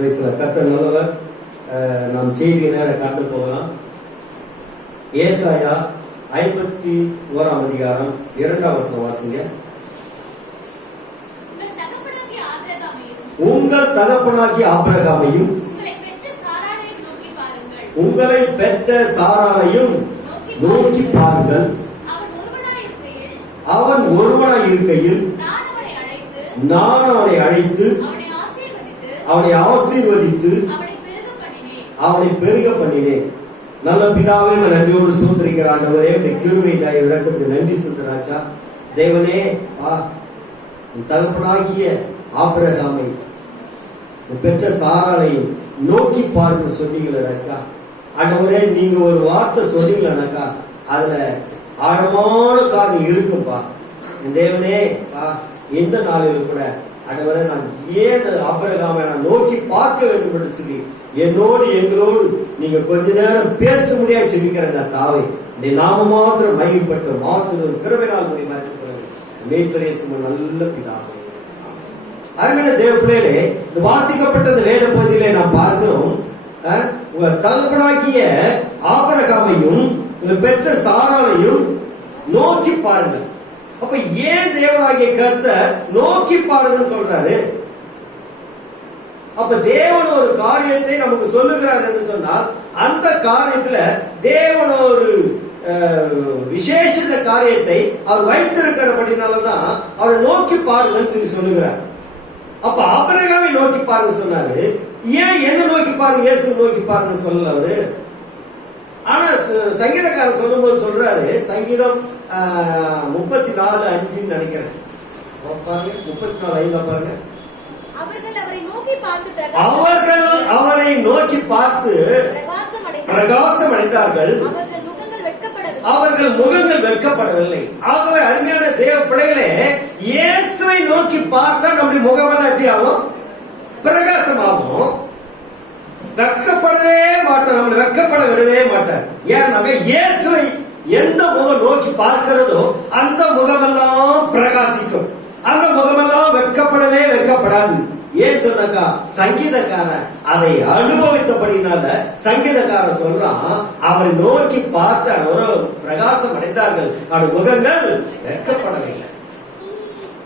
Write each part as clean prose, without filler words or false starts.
கர்த்தர் நல்லவர். நாம் செய்தி நேரம் காட்டு போகலாம். ஏசாயா 51ஆம் அதிகாரம் 2ஆம் வசனம் வாசிங்க. உங்கள் தகப்பனாகிய ஆபிரகாமையும் உங்களை பெற்ற சாராளையும் நோக்கி பாருங்கள். அவன் ஒருவனாய் இருக்கையில் நான் அவனை அழைத்து அவனை ஆசீர்வதித்து அவனை பெருக பண்ணினேன். நல்ல பிதாவே, நன்றியோடு சூத்திரிக்கிற ஆண்டவரே, கிருபை விளக்கத்துக்கு நன்றி சொல்றாச்சா. தேவனே, தகப்பனாகிய ஆபிரகாமை பெற்ற சாராளையும் நோக்கி பாருங்க சொன்னீங்களே ராஜா. ஆண்டவரே, நீங்க ஒரு வார்த்தை சொன்னீங்கன்னாக்கா அதுல ஆழமான காரணம் இருக்கும்பா. தேவனே, எந்த நாளிலும் கூட ஆண்டவரே, நான் ஏன் ஆபிரகாமை நான் நோக்கி பார்க்க வேண்டும் என்று சொல்லி என்னோடு எங்களோடு நீங்க கொஞ்ச நேரம் பேச முடியாது செபிக்கிறேங்க தாவே. இந்த நாம மாத்திரம் மகிழ்பட்ட மாசம் கிருபையினால் மூலியமா மேய்பரேசும் நல்ல பிதாவே. அருமையான தேவ பிள்ளைகளே, இந்த வாசிக்கப்பட்ட இந்த வேத பகுதியிலே நாம் பார்க்கிறோம், உங்க தகப்பனாகிய ஆபிரகாமையும் பெற்ற சாராளையும் நோக்கி பாருங்கள். அப்ப ஏன் தேவனாகிய கர்த்தர் நோக்கி பாருங்கன்னு சொல்றாரு? அப்ப தேவன் ஒரு காரியத்தை நமக்கு சொல்லுகிறார் என்று சொன்னால் அந்த காரியத்துல தேவன் ஒரு விசேஷ காரியத்தை அவர் வைத்திருக்கிறபடினாலதான் அவரை நோக்கி பாருங்கன்னு சொல்லி சொல்லுகிறார். அப்ப ஆபிரகாமை நோக்கி பாருங்க சொன்னாரு. ஏன் என்ன நோக்கி பாருங்க, இயேசு நோக்கி பாருங்க சொல்லல அவரு. ஆனா சங்கீதக்காரர் சொல்லும் போது சொல்றாரு, சங்கீதம் 34:5 நினைக்கிறேன் பாருங்க, 34:5 பாருங்க. அவர்கள் அவரை நோக்கி பார்த்து பிரகாசம் அடைந்தார்கள், அவர்கள் முகங்கள் வெட்கப்படவில்லை. ஆகவே அருமையான தேவ பிள்ளைகளே, இயேசுவை நோக்கி பார்த்தா நம்முடைய முகமெல்லாம் எப்படி ஆகும்? பிரகாசமாகும். வெட்கப்படவே மாட்டோம், நம்மளை வெட்கப்பட விடவே மாட்டார். ஏன்னா இயேசுவை எந்த முகம் நோக்கி பார்க்கிறதோ அந்த முகமெல்லாம் பிரகாசிக்கும், அந்த முகமெல்லாம் வெட்கப்படவே வெட்கப்படாது. ஏன் சொன்னாக்கா சங்கீதக்காரன் அதை அனுபவித்தபடினால சங்கீதக்காரன் சொல்றான், அவரை நோக்கி பார்த்து அவரும் பிரகாசம் அடைந்தார்கள், அவருடைய முகங்கள் வெட்கப்படவில்லை.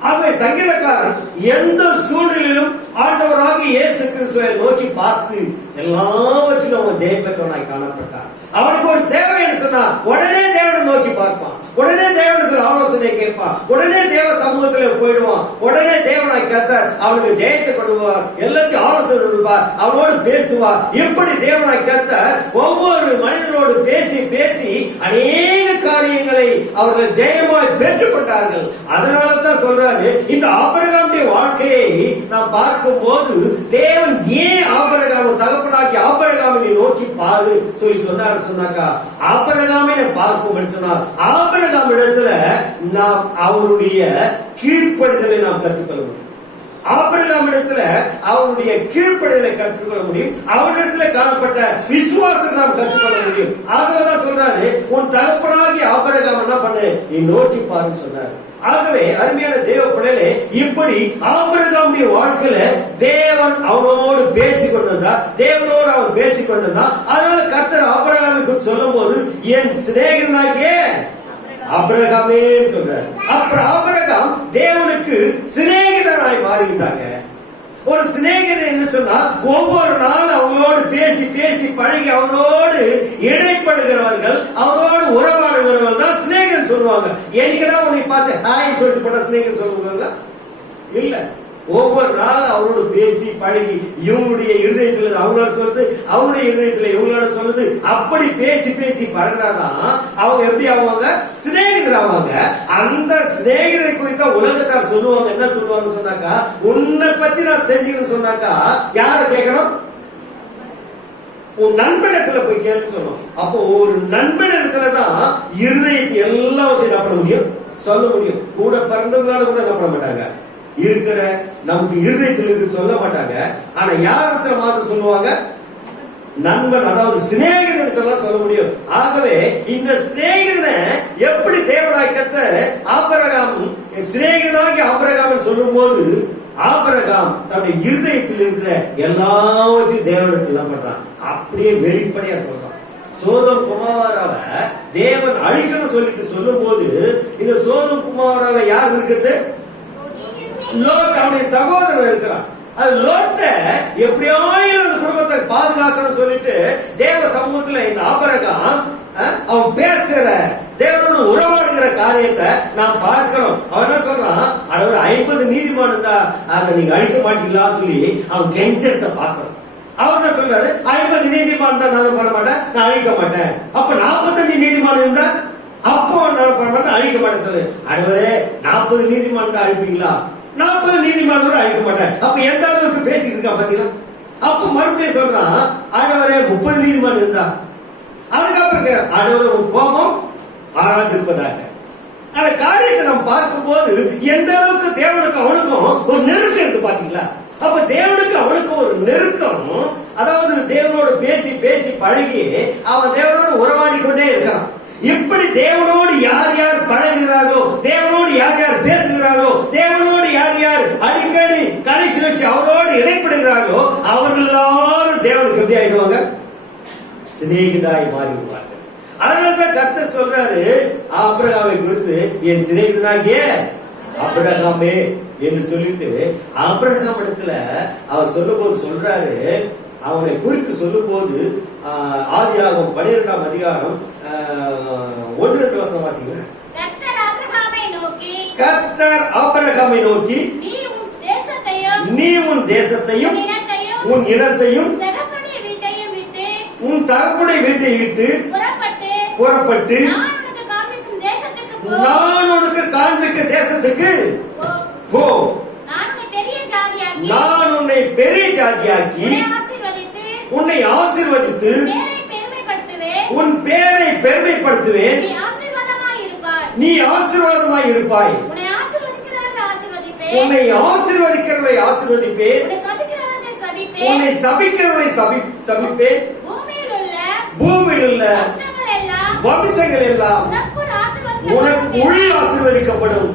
ஆகவே சங்கீதக்காரன் எந்த சூழ்நிலையிலும் ஆண்டவராக இயேசு கிறிஸ்துவை நோக்கி பார்த்து எல்லாவற்றிலும் அவன் ஜெயம் பெற்றவனாய் காணப்பட்டான். அவனுக்கு ஒரு தேவைன்னு சொன்னா உடனே தேவனை நோக்கி பார்ப்பான், உடனே தேவனத்தில் ஆலோசனை கேட்பான், உடனே தேவ சமூகத்திலே போயிடுவான், உடனே தேவனாய் கர்த்தர் அவனுக்கு ஜெயத்தை கொடுவார், எல்லாத்தையும் ஆலோசனை கொடுப்பார், அவனோடு பேசுவார். இப்படி தேவனாய் கர்த்தர் ஒவ்வொரு மனிதனோடு பேசி பேசி அநேக காரியங்களை அவர்கள் ஜெயமாய் பெற்றுக்கொண்டார்கள். அதனால தான் சொல்றாரு, இந்த ஆபிரகாமுடைய வாழ்க்கையை நாம் பார்க்கும் போது தேவன் ஏன் ஆபிரகாம் தகப்பனாகி ஆபிரகாமை நோக்கி பாரு சொல்லி சொன்னாக்கா, ஆபிரகாமை பார்ப்போம் சொன்னார். ஆபிரகாம் இடத்துல நாம் அவருடைய கீழ்ப்படிதலை நாம் கற்றுக்கொள்ள முடியும். ஆபிரகாம் இடத்துல அவருடைய கீழ்ப்படிதலை கற்றுக்கொள்ள முடியும். அவரிடத்துல காணப்பட்ட விசுவாசத்தை நாம் கற்றுக்கொள்ள முடியும். ஆகவேதான் சொல்றாரு, உன் தகப்பனாகி ஆபிரகாம் என்ன பண்ணு, நீ நோக்கி பாருன்னு சொன்னாரு. ஆகவே அருமையான தேவ பிள்ளைகளே, இப்படி ஆபிரகாமுடைய வாழ்க்கையில தேவன் அவனோடு பேசிக் கொண்டிருந்தார், தேவனோடு அவன் பேசிக் கொண்டிருந்தான். அதனால கர்த்தர் ஆபிரகாமை சொல்லும் போது என் சிநேகிதனாகிய ஆபிரகாமே சொல்றாரு. அப்புறம் ஆபிரகாம் தேவனுக்கு சிநேகிதனாய் மாறிவிட்டாங்க. ஒரு சிநேகிதன் என்ன சொன்னா, ஒவ்வொரு நாள் அவங்களோடு பேசி பேசி பழகி அவனோடு இடைப்படுகிறவர்கள், அவனோடு உறவாடுகிறவர்கள் தான் சிநேகிதன் சொல்லுவாங்க. என்னைக்கடா உன்னை பார்த்து ஹாய் சொல்லிட்டு போட்ட சிநேகிதன் சொல்லுவாங்களா? இல்ல, ஒவ்வொரு நாள் அவரோடு பேசி பழகி இவங்களுடைய இருதயத்தில் அவங்களோட சொல்லுது, அவங்களுடைய இருதயத்துல இவங்களோட சொல்லுது, அப்படி பேசி பேசி பழகினாதான் அவங்க எப்படி ஆவாங்க? சிநேகிதர் ஆவாங்க. அந்த சிநேகிதரை குறித்த உலகத்தார் சொல்லுவாங்க. என்ன சொல்லுவாங்க சொன்னாக்கா, உன்னை பத்தி நான் தெரிஞ்சுக்கணும்னு சொன்னாக்கா யார கேட்கணும்? உன் நண்பனிடத்துல போய் கேட்க சொன்னோம். அப்போ ஒரு நண்பனிடத்துலதான் இருதயத்தை எல்லாவற்றையும் நம்ப முடியும், சொல்ல முடியும். கூட பிறந்தவங்களால கூட நம்ப மாட்டாங்க, இருக்கிற நமக்கு இருதயத்தில் இருக்கு சொல்ல மாட்டாங்க. ஆனா யாரிடத்துல மாத்திரம் சொல்லுவாங்க? நண்பன், அதாவது சிநேகிதன் சொல்ல முடியும். ஆகவே இந்த சிநேகிதனை எப்படி தேவனாய் கர்த்தர் ஆபிரகாம் சிநேகிதனாகி ஆபிரகாம் சொல்லும் போது ஆபிரகாம் தன்னுடைய இருதயத்தில் இருக்கிற எல்லாவற்றையும் தேவனுக்கு எல்லாம் பண்றான். அப்படியே வெளிப்படையா சொல்றான். சோதம் குமாராவை தேவன் அழிக்கணும் சொல்லிட்டு சொல்லும் போது இந்த சோதம் குமாரால யார் இருக்கிறது? லோத், அவனுடைய சகோதரர் இருக்கிறான். அது லோத்த எப்படியாயும் அந்த குடும்பத்தை பாதுகாக்கணும் சொல்லிட்டு தேவ சமூகத்துல இந்த ஆபிரகாம் அவன் பேசுற தேவனோட உறவாடுகிற காரியத்தை நாம் பார்க்கிறோம். அவன் என்ன சொல்றான்? ஒரு 50 நீதிமான் இருந்தா அதை நீங்க அழிக்க மாட்டீங்களா சொல்லி அவன் கெஞ்சத்தை பார்க்கிறோம். அவர் என்ன சொல்றாரு? 50 நீதிமான் தான் நான் பண்ண மாட்டேன், நான் அழிக்க மாட்டேன். அப்ப 45 நீதிமான் இருந்தா அப்போ நான் பண்ண மாட்டேன், அழிக்க மாட்டேன் சொல்லு. அடுவரே 40 நீதிமான் தான் அழிப்பீங்களா? 40 நீதிமான் கூட அழிக்க மாட்டேன். அப்ப எந்த அளவுக்கு பேசிட்டு இருக்கா பாத்தீங்களா? அப்ப மறுபடியும் சொல்றான், ஆண்டவரே 30 நீதிமான் இருந்தா. அதுக்கப்புறம் ஆண்டவர் கோபம் ஆராதிருப்பதாக. அந்த காரியத்தை நாம் பார்க்கும் போது எந்த அளவுக்கு தேவனுக்கு அவனுக்கும் ஒரு நெருக்கம் இருக்கு பாத்தீங்களா? அப்ப தேவனுக்கு அவனுக்கும் ஒரு நெருக்கம், அதாவது தேவனோடு பேசி பேசி பழகி அவன் தேவனோடு உறவாடி கொண்டே இருக்கிறான். இப்படி தேவனோடு யார் யார் பழகுகிறார்களோ, தேவனோடு யார் யார் பேசுகிறார்களோ, தேவனோடு யார் யார் அடிக்கடி கடைசி வச்சு அவரோடு இடைப்படுகிறார்களோ அவர்கள் எல்லாரும் தேவனுக்கு எப்படி ஆயிடுவாங்க? சிநேகிதாய் மாறிடுவார்கள். அதனால்தான் கர்த்தர் சொல்றாரு ஆபிரகாமை குறித்து, என் சிநேகிதனாகிய ஆபிரகாமே என்று சொல்லிட்டு ஆபிரகாம் இடத்துல அவர் சொல்லும் போது சொல்றாரு, அவனை குறித்து சொல்லும் போது ஆதியாகமம் 12ஆம் அதிகாரம் 1-2 வசனம் வாசிங்க. கர்த்தர் ஆபிரகாமை நோக்கி நீ உன் தேசத்தையும் உன் இனத்தையும் உன் தகப்பனுடைய வீட்டை விட்டு புறப்பட்டு நான் உனக்கு காண்பிக்கும் தேசத்துக்கு போ. நான் உன்னை பெரிய ஜாதியாக்கி உன்னை ஆசீர்வதித்து உன் பேரை பெருமைப்படுத்துவேன். நீ ஆசீர்வாதமாய் இருப்பாய். உன்னை ஆசீர்வதிக்கிறவரை ஆசீர்வதிப்பேன், உன்னை சபிக்கிறவரை சபிப்பேன். பூமியில் உள்ள வம்சங்கள் எல்லாம் உனக்கு உள் ஆசீர்வதிக்கப்படும்.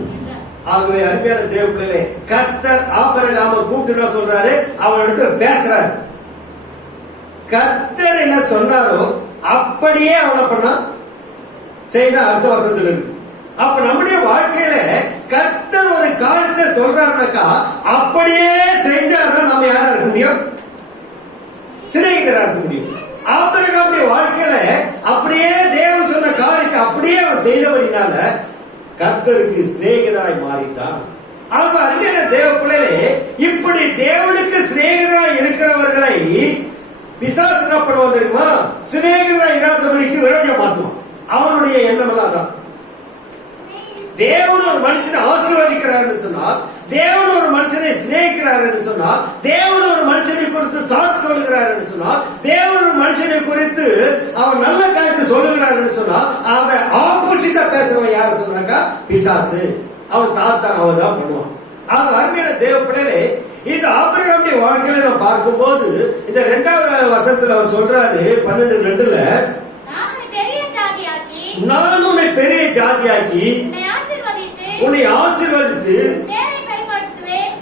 ஆகவே அருமையான தேவ பிள்ளைகளே, கர்த்தர் ஆபிரகாமை கூப்பிட்டு சொல்றாரு, அவன் இடத்துல பேசுறாரு. கர்த்தர் என்ன சொன்னாரோ அப்படியே அவனை பண்ணா செய்த அடுத்த வசனத்தில் இருக்கு. அப்ப நம்முடைய வாழ்க்கையில கர்த்தர் ஒரு காரியத்தை சொல்றாருனாக்கா அப்படியே செஞ்சாதான் நம்ம யாரா இருக்க முடியும்? சிநேகிதரா இருக்க முடியும். ஆபிரகாமுடைய வாழ்க்கையில அப்படியே தேவன் சொன்ன காரியத்தை அப்படியே அவன் செய்தபடினால கர்த்தருக்கு சிநேகிதராய் மாறிட்டான். ஆக அருமையான தேவ பிள்ளைகளே, இப்படி தேவனுக்கு சிநேகிதராய் இருக்கிறவர்களை பிசாசு என்ன பண்ணுவான் தெரியுமா? சிநேகிதராய் இராதபடிக்கு விரோதியா மாற்றுவான். அவனுடைய எண்ணம் எல்லாம் தான். தேவன் ஒரு மனுஷனை ஆசீர்வதிக்கிறார் என்று சொன்னால், தேவன் ஒரு மனுஷனை சிநேகிக்கிறார் என்று சொன்னால், தேவன் ஒரு மனுஷனை குறித்து சாட்சி சொல்லுகிறார் என்று சொன்னால், தேவன் ஒரு மனுஷனை குறித்து அவன் நல்ல காரியத்தை சொல்லுகிறார் என்று சொன்னால், அதை ஆப்போசிட்டா பேசுறவன் யாரு சொன்னாக்கா பிசாசு. அவன் சாத்தான், அவன் தான் பண்ணுவான். ஆக அருமையான தேவ பிள்ளைகளே, இந்த ஆபிரகாமுடைய வாழ்க்கையில நாம் பார்க்கும் போது இந்த 2வது வசனத்துல அவர் சொல்றாரு 12:2 நான் உன்னை பெரிய ஜாதியாக்கி உன்னை ஆசீர்வதித்து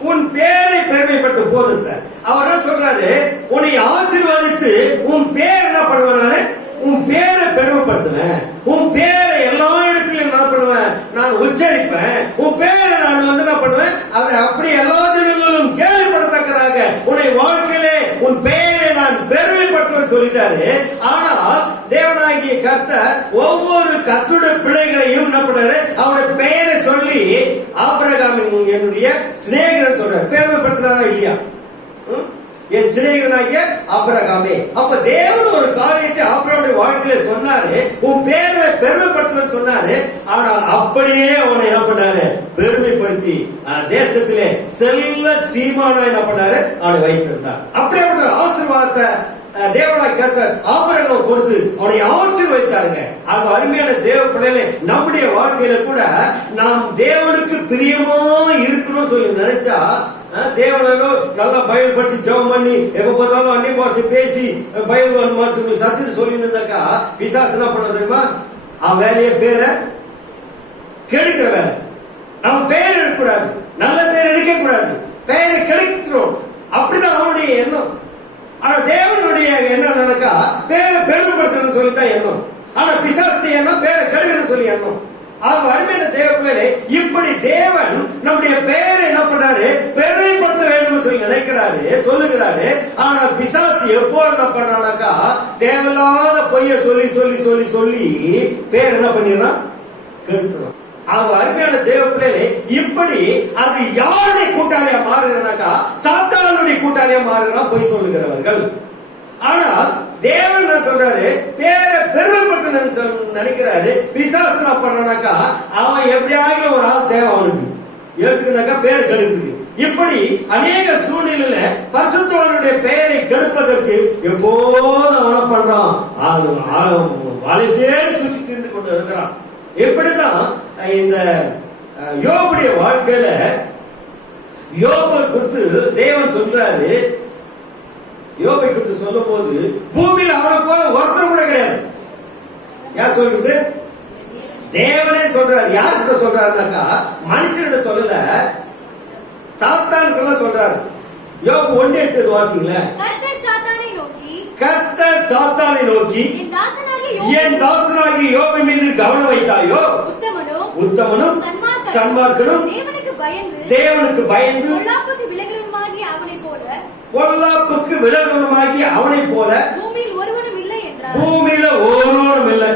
உன் பேரை பெருமைப்படுத்த போது சார். அவர் என்ன சொல்றாரு? உன்னை ஆசீர்வதித்து உன் பேர் என்ன பண்ணுவேன்? உன் பேரை பெருமைப்படுத்துவேன். உன் பேரை எல்லா இடத்துலயும் என்ன பண்ணுவேன்? நான் உச்சரிப்பேன். உன் பேரை நான் என்ன பண்ணுவேன்? அதை அப்படி எல்லா ஜனங்களும் கேள்விப்படத்தக்கதாக உன்னை வாழ்க்கையிலே உன் பெயரை நான் பெருமைப்படுத்துவேன் சொல்லிட்டாரு. ஆனால் தேவனாகிய கர்த்தர் ஒவ்வொரு கர்த்தருடைய பிள்ளைகளையும் என்ன பண்ணாரு? அவருடைய பெயரை சொல்லி ஆபிரகாமின் என்னுடைய சிநேகிதன் சொல்றாரு. பெருமைப்படுத்துறாரா இல்லையா? என் சிநேகிதனாகிய ஆபிரகாமே. அப்ப தேவன் ஒரு காரியத்தை ஆபிரகாமுடைய வாழ்க்கையில சொன்னாரு, உன் பேரை பெருமைப்படுத்துவேன்னு சொன்னாரு. ஆனால் அப்படியே அவனை என்ன பண்ணாரு? பெருமைப்படுத்தி தேசத்திலே செல்வ சீமானா என்ன பண்ணாரு? அவனை வைத்திருந்தார். அப்படியே ஆசீர்வாதத்தை தேவனாய் கர்த்தர் ஆபிரகாம் கொடுத்து அவனை ஆசீர்வதித்தாருங்க. ஆக அருமையான தேவ பிள்ளைகளே, நம்முடைய வாழ்க்கையில கூட நாம் தேவனுக்கு பிரியமா இருக்கணும்னு சொல்லி நினைச்சா, தேவனோ நல்லா பைபிள் படிச்சு ஜெபம் பண்ணி எப்ப பார்த்தாலும் அந்நிய பாஷை பேசி பைபிள் மட்டும் சத்தியத்தை சொல்லி இருந்தாக்கா பிசாசு என்ன பண்ண தெரியுமா? அவன் வேலையை பேரை கெடுக்கிற வேலை. நம்ம பெயர் எடுக்கக்கூடாது, நல்ல பேர் எடுக்க கூடாது. பெயரை பொய்ய சொல்லி சொல்லி சொல்லி சொல்லி பேர் என்ன பண்ணிடுறான், கெடுத்துறான். அவ அருமையான தேவ பிள்ளைகளே, இப்படி அது யாருடைய கூட்டாளியா மாறுகிறானாக்கா, சாத்தானுடைய கூட்டாளியா மாறுகிறான் பொய் சொல்லுகிறவர்கள். ஆனால் தேவன் என்ன சொல்றாரு, பேரை பெருமைப்பட்டு நினைக்கிறாரு. பிசாசு என்ன பண்றானாக்கா, அவன் எப்படியாவது ஒரு ஆள் தேவை அவனுக்கு எடுத்துக்கினாக்கா பேர் கெடுத்துக்கு. இப்படி அநேக சூழ்நிலையில பரிசுத்தவானுடைய பெயரை கெடுப்பதற்கு எப்போதும் அவன் பண்றான், வலை தேடி சுற்றி திரிந்து கொண்டு இருக்கிறான். இப்படிதான் இந்த யோபுடைய வாழ்க்கையில யோபை குறித்து தேவன் சொல்றாரு. யோபை குறித்து சொல்லும் போது பூமியில் அவனை போல ஒருத்தர் கூட கிடையாது. யார் சொல்றது? தேவனே சொல்றாரு. யார்கிட்ட சொல்றாருனாக்கா மனுஷனிட சொல்லல, சாத்தானுக்கு சொல்றாரு. யோபு 1:8 வாசிங்களேன். கர்த்தர் சாத்தானை நோக்கி, என் தாசனாகிய யோபு மீது கவனம் வைத்தாயோ, உத்தமனும் சன்மார்க்கனும் தேவனுக்கு பயந்து பொல்லாப்புக்கு விலகுமாகிய அவனை போல பூமியில ஒருவனும் இல்லை.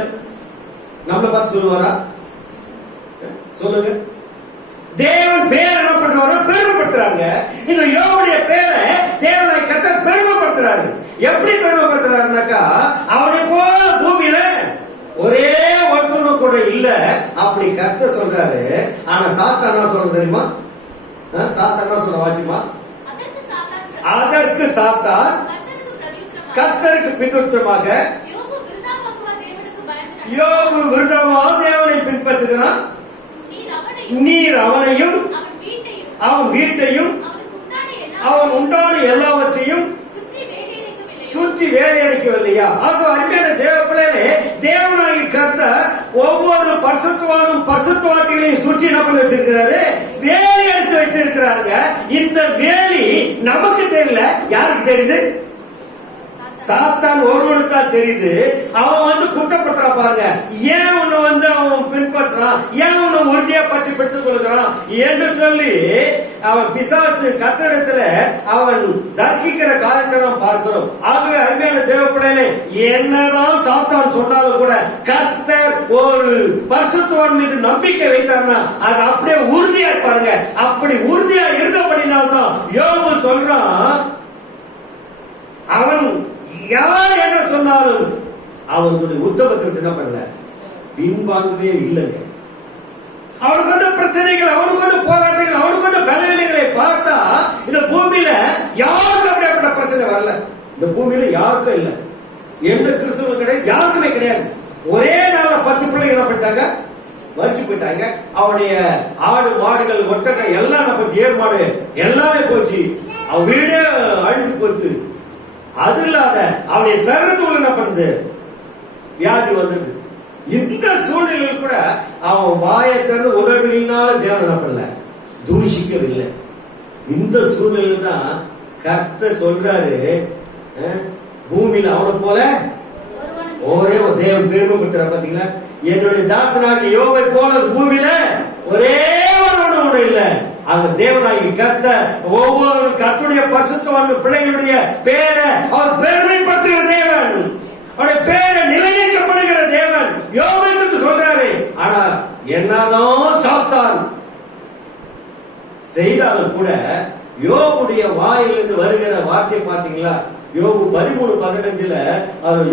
நம்மளை பார்த்து சொல்லுவாரா? சொல்லுங்க. தேவன் பேர் என்ன பண்றாரோ பெருமைப்படுத்துறாங்க. இந்த யோபுடைய பேரை தேவனை கர்த்தர் பெருமைப்படுத்துறாரு. எப்படி பெருமைப்படுத்துறாருனாக்கா, அவனை போல பூமியில ஒரே ஒருத்தனும் கூட இல்ல அப்படி கர்த்தர் சொல்றாரு. ஆனா சாத்தானா சொல்ற தெரியுமா? சாத்தானா சொல்ற வாசிமா, அதற்கு சாத்தான் கர்த்தருக்கு பின்னுத்தமாக யோபு விருதமா தேவனை பின்பற்றுகிறான். நீர் அவனையும் அவன் வீட்டையும் அவன் உண்டான எல்லாவற்றையும் சுற்றி வேலையடிக்கவில்லையா? அது அருமையான தேவ பிள்ளைகளே, தேவனாகி கர்த்தர் ஒவ்வொரு பரிசுத்தவானும் பரிசுத்தவான்களையும் சுற்றி என்ன பண்ணி வச்சிருக்கிறாரு, வேலி எடுத்து வச்சிருக்கிறாங்க. இந்த வேலி நமக்கு தெரியல, யாருக்கு தெரியுது? சாத்தான் ஒருவனுக்கு தான் தெரியுது. அவன் குற்றப்படுத்துறான் பாருங்க. ஏன் உன்னை அவன் பின்பற்றான், ஏன் உன்னை உறுதியா பற்றி பெற்றுக் கொள்கிறான் என்று சொல்லி அவன் பிசாசு கர்த்தரிடத்துல அவன் தர்க்கிக்கிற காரியத்தை நாம் பார்க்கிறோம். ஆகவே அருமையான தேவ பிள்ளைகளே, என்னதான் சாத்தான் சொன்னாலும் கூட கர்த்தர் ஒரு பரிசுத்தவான் மீது நம்பிக்கை வைத்தார்னா அது அப்படியே உறுதியா இருப்பாருங்க. அப்படி உறுதியா இருந்தபடினால்தான் யோபு சொல்றான், அவன் யார் என்ன சொன்னாலும் அவனுடைய உத்தமத்தை என்ன பண்ணல, பின்வாங்கவே இல்லைங்க. அவனுக்கு வந்து பிரச்சனைகள், அவனுக்கு வந்து போராட்டங்கள், அவனுக்கு வந்து பலவீனங்களை பார்த்தா இந்த பூமியில யாருக்கும் அப்படிப்பட்ட பிரச்சனை வரல. இந்த பூமியில யாருக்கும் இல்லை, எந்த கிறிஸ்துவும் கிடையாது, யாருக்குமே கிடையாது. ஒரே நாள்ல 10 பிள்ளைங்க என்ன பண்ணிட்டாங்க, மறிச்சு போயிட்டாங்க. அவனுடைய ஆடு மாடுகள் ஒட்டகம் எல்லாம் என்ன போச்சு, ஏர் மாடு எல்லாமே போச்சு. அவன் வீடே அழிந்து போச்சு. அது இல்லாத அவனுடைய சரீரத்துக்குள்ள என்ன பண்ணுது, வியாதி வந்தது. இந்த சூழ்நிலையில் கூட அவன் வாயை திறந்து உதடுகளினால தேவன் என்ன பண்ணல, தூஷிக்கவில்லை. இந்த சூழ்நிலையில் தான் கர்த்தர் சொல்றாரு, பூமியில அவனை போல ஒரே ஒரு தேவன் பெருமைப்படுத்துற. பாத்தீங்களா, என்னுடைய தாசனாகிய யோபை போல பூமியில ஒரே ஒரு இல்ல. அந்த தேவனாகி கர்த்தர் ஒவ்வொரு கர்த்தருடைய பரிசுத்தவான் பிள்ளைகளுடைய பேரை அவர் பெருமைப்படுத்துகிற தேவன், அவருடைய பேரை நிலைநிற்கப்படுகிற தேவன் யோபுக்கு சொல்றாரு. ஆனா என்னதான் சாத்தான் செய்தாலும் கூட யோபுடைய வாயிலிருந்து வருகிற வார்த்தையை பாத்தீங்களா? யோபு 13:15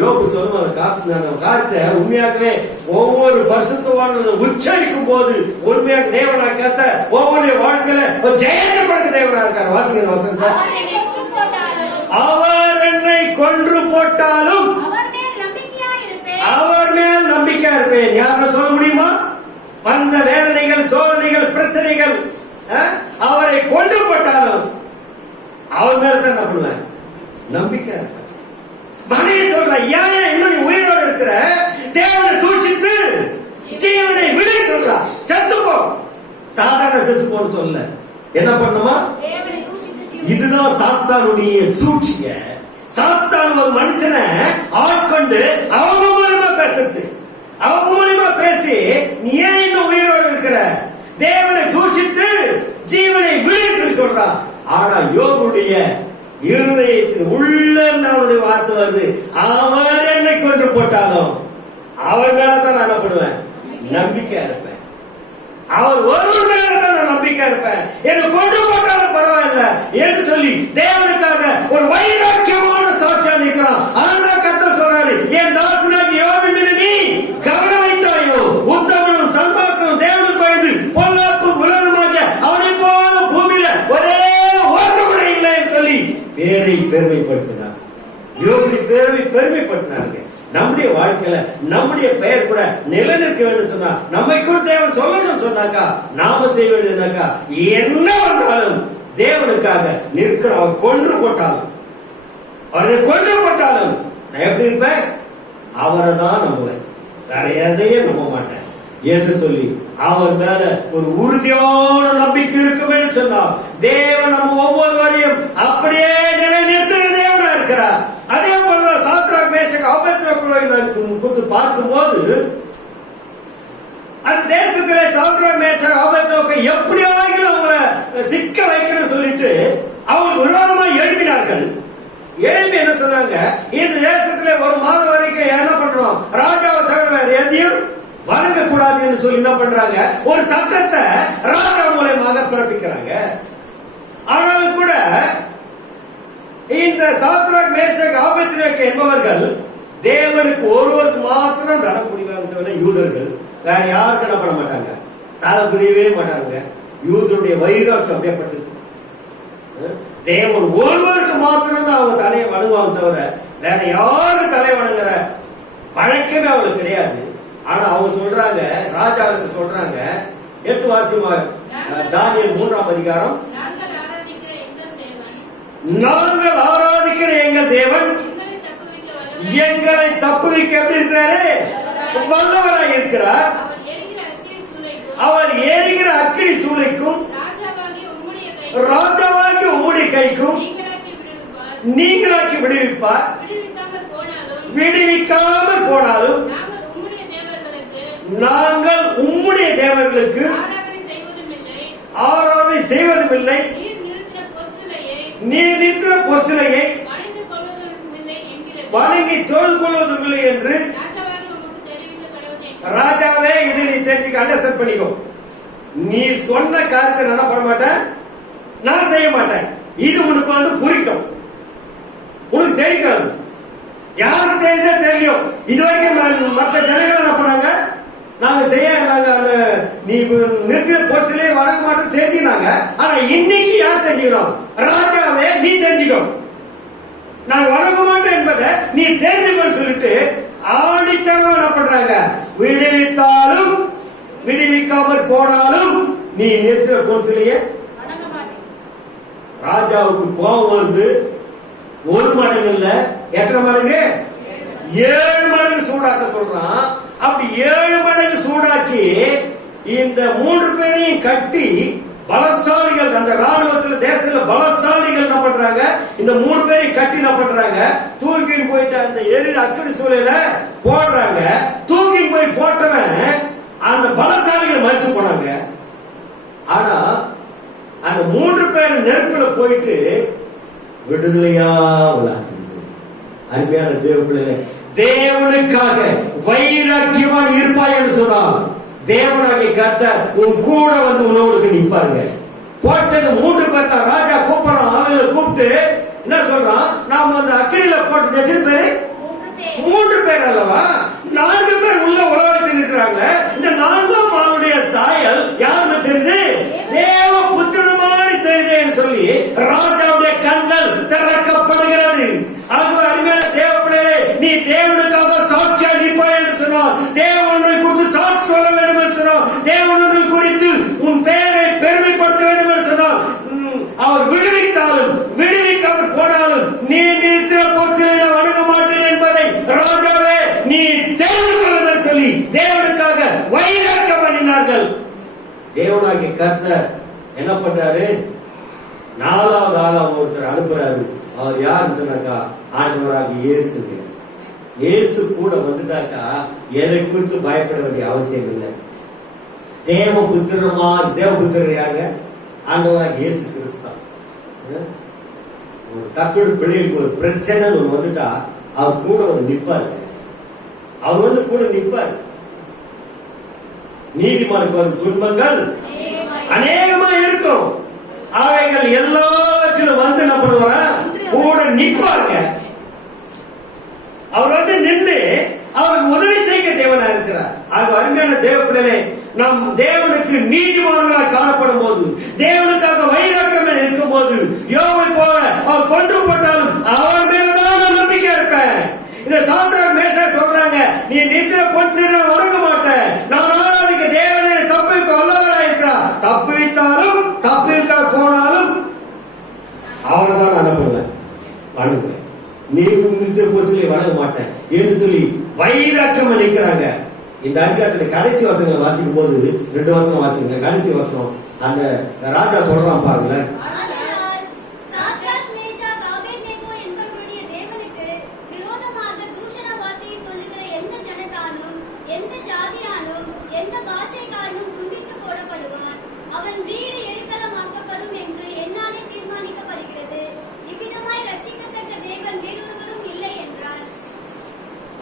யோபு சொல்லுவார் காரியத்தை உண்மையாகவே ஒவ்வொரு பரிசுத்தவான் உச்சரிக்கும் போது உண்மையாக தேவனா கேட்ட ஒவ்வொரு வாழ்க்கையில ஜெயத்தை கொடுக்க தேவனா இருக்கார். வாசிக்கிற வசனத்தை, அவர் என்னை கொன்று போட்டாலும் அவர் மேல் நம்பிக்கையா இருப்பேன். யாருன்னு சொல்ல முடியுமா? வந்த வேதனைகள், சோதனைகள், பிரச்சனைகள் அவரை கொன்று போட்டாலும் அவர் மேல தான் என்ன பண்ணுவேன், நம்பிக்கை இருப்பேன். மனைவி சொல்ற, ஏன் இன்னும் நீ உயிரோடு இருக்கிற, தேவனை தூஷித்து ஜீவனை விட சொல்ற, செத்துப்போ. சாதாரண செத்துப்போன்னு சொல்ல, என்ன பண்ணுமா? இதுதான் சாத்தானுடைய சூழ்ச்சிய. சாத்தான் ஒரு மனுஷனை ஆட்கொண்டு அவங்க மூலமா பேசுறது, அவங்க மூலமா பேசி நீ ஏன் இன்னும் உயிரோடு இருக்கிற, தேவனை தூஷித்து ஜீவனை விடு சொல்றான். ஆனா யோபுடைய இருதயத்தின் உள்ள அவருடைய வார்த்தை வருது, அவர் என்னை கொன்று போட்டாலும் அவர் மேலதான் நான் என்ன பண்ணுவேன், நம்பிக்கையா இருப்பேன். அவர் ஒருவர் மேலதான் நான் நம்பிக்கையா இருப்பேன். என்னை கொண்டு போட்டாலும் பரவாயில்ல என்று சொல்லி தேவனுக்காக ஒரு வைராக்கியமான சாட்சியா நிற்கிறான். ஆனா கர்த்தர் சொல்றாரு, என் தாசனாகி யோபின் மீது நீ கவனம் வைத்தாயோ, உத்தமனும் சன்மார்க்கனும் தேவனுக்கு பயந்து பொல்லாப்பு உலகமாக அவனை போல பூமியில ஒரே ஓட்டமுறை இல்லை என்று சொல்லி பேரை பெருமைப்படுத்தினார். யோபி பெருமைப்படுத்தினார்கள். நம்முடைய வாழ்க்கையில நம்முடைய பெயர் கூட நிலைநிற்க வேண்டும் சொன்னா, நம்மை கூட தேவன் சொல்லணும் சொன்னாக்கா, நாம செய்ய வேண்டியதுனாக்கா என்ன வந்தாலும் தேவனுக்காக நிற்கிறோம். அவர் கொன்று போட்டாலும், அவரை கொன்று போட்டாலும் நான் எப்படி இருப்பேன், அவரை தான் நம்புவேன், வேற எதையும் நம்ப மாட்டேன் என்று சொல்லி அவர் மேல ஒரு உறுதியான நம்பிக்கை இருக்கும் என்று சொன்னார். தேவன் நம்ம ஒவ்வொருவரையும் அப்படியே நிலைநிறுத்த தேவனா இருக்கிறார். அதே போல சாத்ராக் மேஷக் ஆபேத்நேகோவை கூப்பிட்டு பார்க்கும்போது, அந்த தேசத்திலே சாத்ராக் மேஷக் ஆபேத்நேகோவை எப்படியாவது அவங்களை சிக்க வைக்கணும்னு சொல்லிட்டு அவங்க விரோதமா எழுப்பினார்கள். எழுப்பி என்ன சொன்னாங்க, இந்த தேசத்திலே ஒரு மாதம் வரைக்கும் என்ன பண்றோம், ராஜாவை தவிர வேற எதையும் வணங்க கூடாது என்று சொல்லி என்ன பண்றாங்க, ஒரு சட்டத்தை ராஜா மூலமாக பிறப்பிக்கிறாங்க. ஆனாலும் கூட இந்த சாத்ராக் மேஷக் ஆபேத்நேகோ என்பவர்கள் தேவனுக்கு ஒருவருக்கு மாத்திரம் தடை புரிவாங்க. யூதர்கள் வேற யாருக்கு என்ன பண்ண மாட்டாங்க, தலை புரியவே மாட்டாங்க. யூதருடைய வைராக்கியம் அப்படியேப்பட்டது. தேவன் ஒருவருக்கு மாத்திரம் தான் அவங்க தலையை வணங்குவாங்க, தவிர வேற யாருக்கு தலை வணங்குற பழக்கமே அவங்களுக்கு கிடையாது. ஆனா அவங்க சொல்றாங்க, ராஜாவுக்கு சொல்றாங்க, 8 வாசியமா தானியேல் 3ஆம் அதிகாரம், நாங்கள் ஆராதிக்கிற எங்கள் தேவன் எங்களை தப்புவிக்க எப்படி இருக்கிறாரு, வல்லவராய் இருக்கிறார். அவர் எரிகிற அக்கினி சூளைக்கும் ராஜாவாகி உம்முடைய கைக்கும் நீங்களாக்கி விடுவிப்பார். விடுவிக்காமல் போனாலும் நாங்கள் உம்முடைய தேவர்களுக்கு ஆராதனை செய்வதும் இல்லை, நீர் நிற்கிற பொற்சிலையை வணங்கி தொழுது கொள்வதும் இல்லை என்று ராஜாவே இதை நீ தெரிஞ்சுக்க, அண்டர்ஸ்டாண்ட் பண்ணிக்கோ. நீ சொன்ன காரியத்தை நான் பண்ண மாட்டேன், நான் செய்ய மாட்டேன். இது உனக்கு வந்து புரிக்கும், உனக்கு தெரியாது. யாருக்கு தெரிஞ்சா தெரியும். இதுவரைக்கும் மற்ற ஜனங்கள் என்ன பண்ணாங்க, நாங்க செய்ய நாங்க அந்த நீ நிற்கிற பொருட்களே வணங்க மாட்டோம் தெரிஞ்சுனாங்க. ஆனா இன்னைக்கு யார் தெரிஞ்சுக்கணும், ராஜாவே நீ தெரிஞ்சுக்கணும், நான் வணங்க மாட்டேன் என்பதை நீ தெரிஞ்சுக்கணும்னு சொல்லிட்டு ஆடிட்டாங்க. என்ன பண்றாங்க, விடுவித்தாலும் விடுவிக்காமல் போனாலும் நீ நிற்கிற பொருட்களையே. ராஜாவுக்கு கோபம் வருது. ஒரு மடங்கு இல்ல, எத்தனை மடங்கு, 7 மடங்கு சூடாக்க சொல்றான். அப்படி 7 மடங்கு சூடாக்கி இந்த 3 பேரையும் கட்டி, பலசாலிகள் அந்த ராணுவத்தில் தேசத்துல பலசாலிகள் என்ன பண்றாங்க, இந்த 3 பேரையும் கட்டி என்ன பண்றாங்க, தூக்கி போயிட்டு அந்த அக்கினி சூளையில போடுறாங்க. தூக்கி போய் போட்டவன் அந்த பலசாலிகள் மறிச்சு போனாங்க. ஆனா அந்த 3 பேர் நெருப்புல போயிட்டு விடுதலையா உள்ளாங்க. அருமையான தேவ பிள்ளைகளே, தேவனுக்காக வைராக்கியமா இருப்பாய் என்று சொன்னால் தேவனாகிய கர்த்தர் உன் கூட வந்து உணவுக்கு நிற்பாருங்க. போட்டது 3 பேர் தான். ராஜா கூப்பிடுறான், அவங்களை கூப்பிட்டு என்ன சொல்றான், நாம அந்த அக்கினியில போட்டது எத்தனை பேர், 3 பேர் அல்லவா, 4 பேர் உள்ள உலகத்தில் இருக்கிறாங்க. இந்த 4ஆம் ஆளுடைய சாயல் யாருன்னு தெரியுது, தேவ புத்திரமாய் தெரியுதுன்னு சொல்லி ராஜாவுடைய கண்கள் திறக்கப்படுகிறது. ஆகவே அருமையான தேவ பிள்ளைகளே, நீ தேவனுக்காக சாட்சியா நிற்பாய் என்று சொன்னார். தேவனை குறித்து சாட்சி சொல்ல வேண்டும் என்று சொன்னார். தேவனை குறித்து உன் பெயரை பெருமைப்படுத்த வேண்டும் என்று சொன்னார். அவர் விடுவித்தாலும் விடுவிக்காமல் போனாலும் நீ நிறுத்தின பொருட்களை வணங்க மாட்டேன் என்பதை ராஜாவே நீ தெரிந்து கொள்ள சொல்லி தேவனுக்காக வைராக்கியம் பண்ணினார்கள். தேவனாகிய கர்த்தர் என்ன பண்றாரு, 4வது ஆளா ஒருத்தர் அனுப்புறாரு. அவர் யாருன்னாக்கா ஆண்டவராகிய இயேசு. இயேசு கூட வந்துட்டாக்கா எதை குறித்து பயப்பட வேண்டிய அவசியம் இல்லை. தேவபுத்திரர் யாருங்க, ஆண்டவராகிய இயேசு கிறிஸ்து. ஒரு கத்தோட பிள்ளைகளுக்கு ஒரு பிரச்சனை வந்துட்டா அவர் கூட ஒரு நிற்பாரு. அவர் வந்து கூட நிற்பார். நீதிமானுக்கு வரும் துன்பங்கள் அநேகமா இருக்கும். அவைகள் எல்லாவற்றிலும் வந்து என்ன பண்ணுவாரா? கூட நிற்பாருங்க. அவர் வந்து நின்று அவருக்கு உதவி செய்ய தேவனா இருக்கிறார். ஆக அருமையான தேவ பிள்ளைகளே, நம் தேவனுக்கு நீதிமான்களாக காணப்படும் போது, தேவனுக்காக வைராக்கியம் இருக்கும் போது, யோபை போல அவர் கொன்று போட்டாலும் அவர் மேலதான் நான் நம்பிக்கை இருப்பேன். இந்த சாத்ராக் மேஷாக் சொல்றாங்க, நீ நித்திர பொன்சிற உறங்க மாட்டேன், நான் ஆராதிக்க தேவனே தப்பிக்க வல்லவராக இருக்கிறார். தப்பிவித்தாலும் தப்பிவிக்க போனாலும் அவரை தான் அனுப்புவேன், அனுப்புவேன். நீ நித்திர பொன்சிலை வணங்க மாட்டேன் என்று சொல்லி வைராக்கியம் நிற்கிறாங்க. இந்த அதிகாரத்துல கடைசி வசனங்களை வாசிக்கும் போது 2 வசனம் வாசிங்க. கடைசி வசனம் அந்த ராஜா சொல்றான் பாருங்களேன்.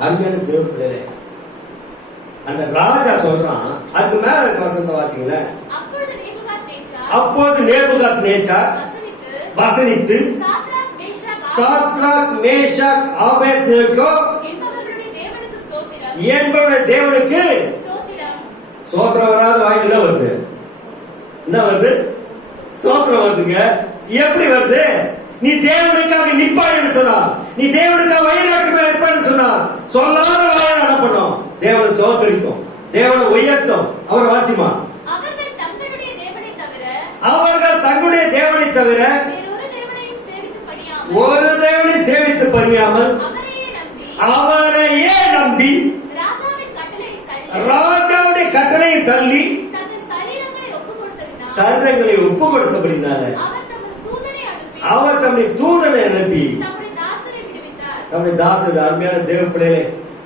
அருமையான தேவ பிள்ளைகளே, அந்த ராஜா சொல்றான். அதுக்கு மேல வசந்த வாசிங்கள. அப்போது நேபுகாத்நேச்சார் வசனித்து சாத்ராக் மேஷாக் ஆபேத்நேகோ என்பவருடைய தேவனுக்கு ஸ்தோத்திரம் வராத வாயில என்ன வருது? என்ன வருது? ஸ்தோத்திரம் வருதுங்க. எப்படி வருது? நீ தேவனுக்காக நிற்பாய் என்று சொன்னார், நீ தேவனுக்காக வைராக்கியமா இருப்பான்னு சொன்னார். சொல்லாத வாயை என்ன பண்ணும்? தேவனை சோதரிக்கும், தேவனை உயர்த்தும். அவர் வாசிமா, அவர்கள் தங்களுடைய தேவனை தவிர ஒரு தேவனை சேவித்து பணியாமல் அவரையே நம்பி ராஜாவுடைய கட்டளையை தள்ளி சரீரங்களை ஒப்பு கொடுத்தபடினால அவர் தம்முடைய தூதனை அனுப்பி தம்முடைய தாசர். அருமையான தேவ பிள்ளைகளே,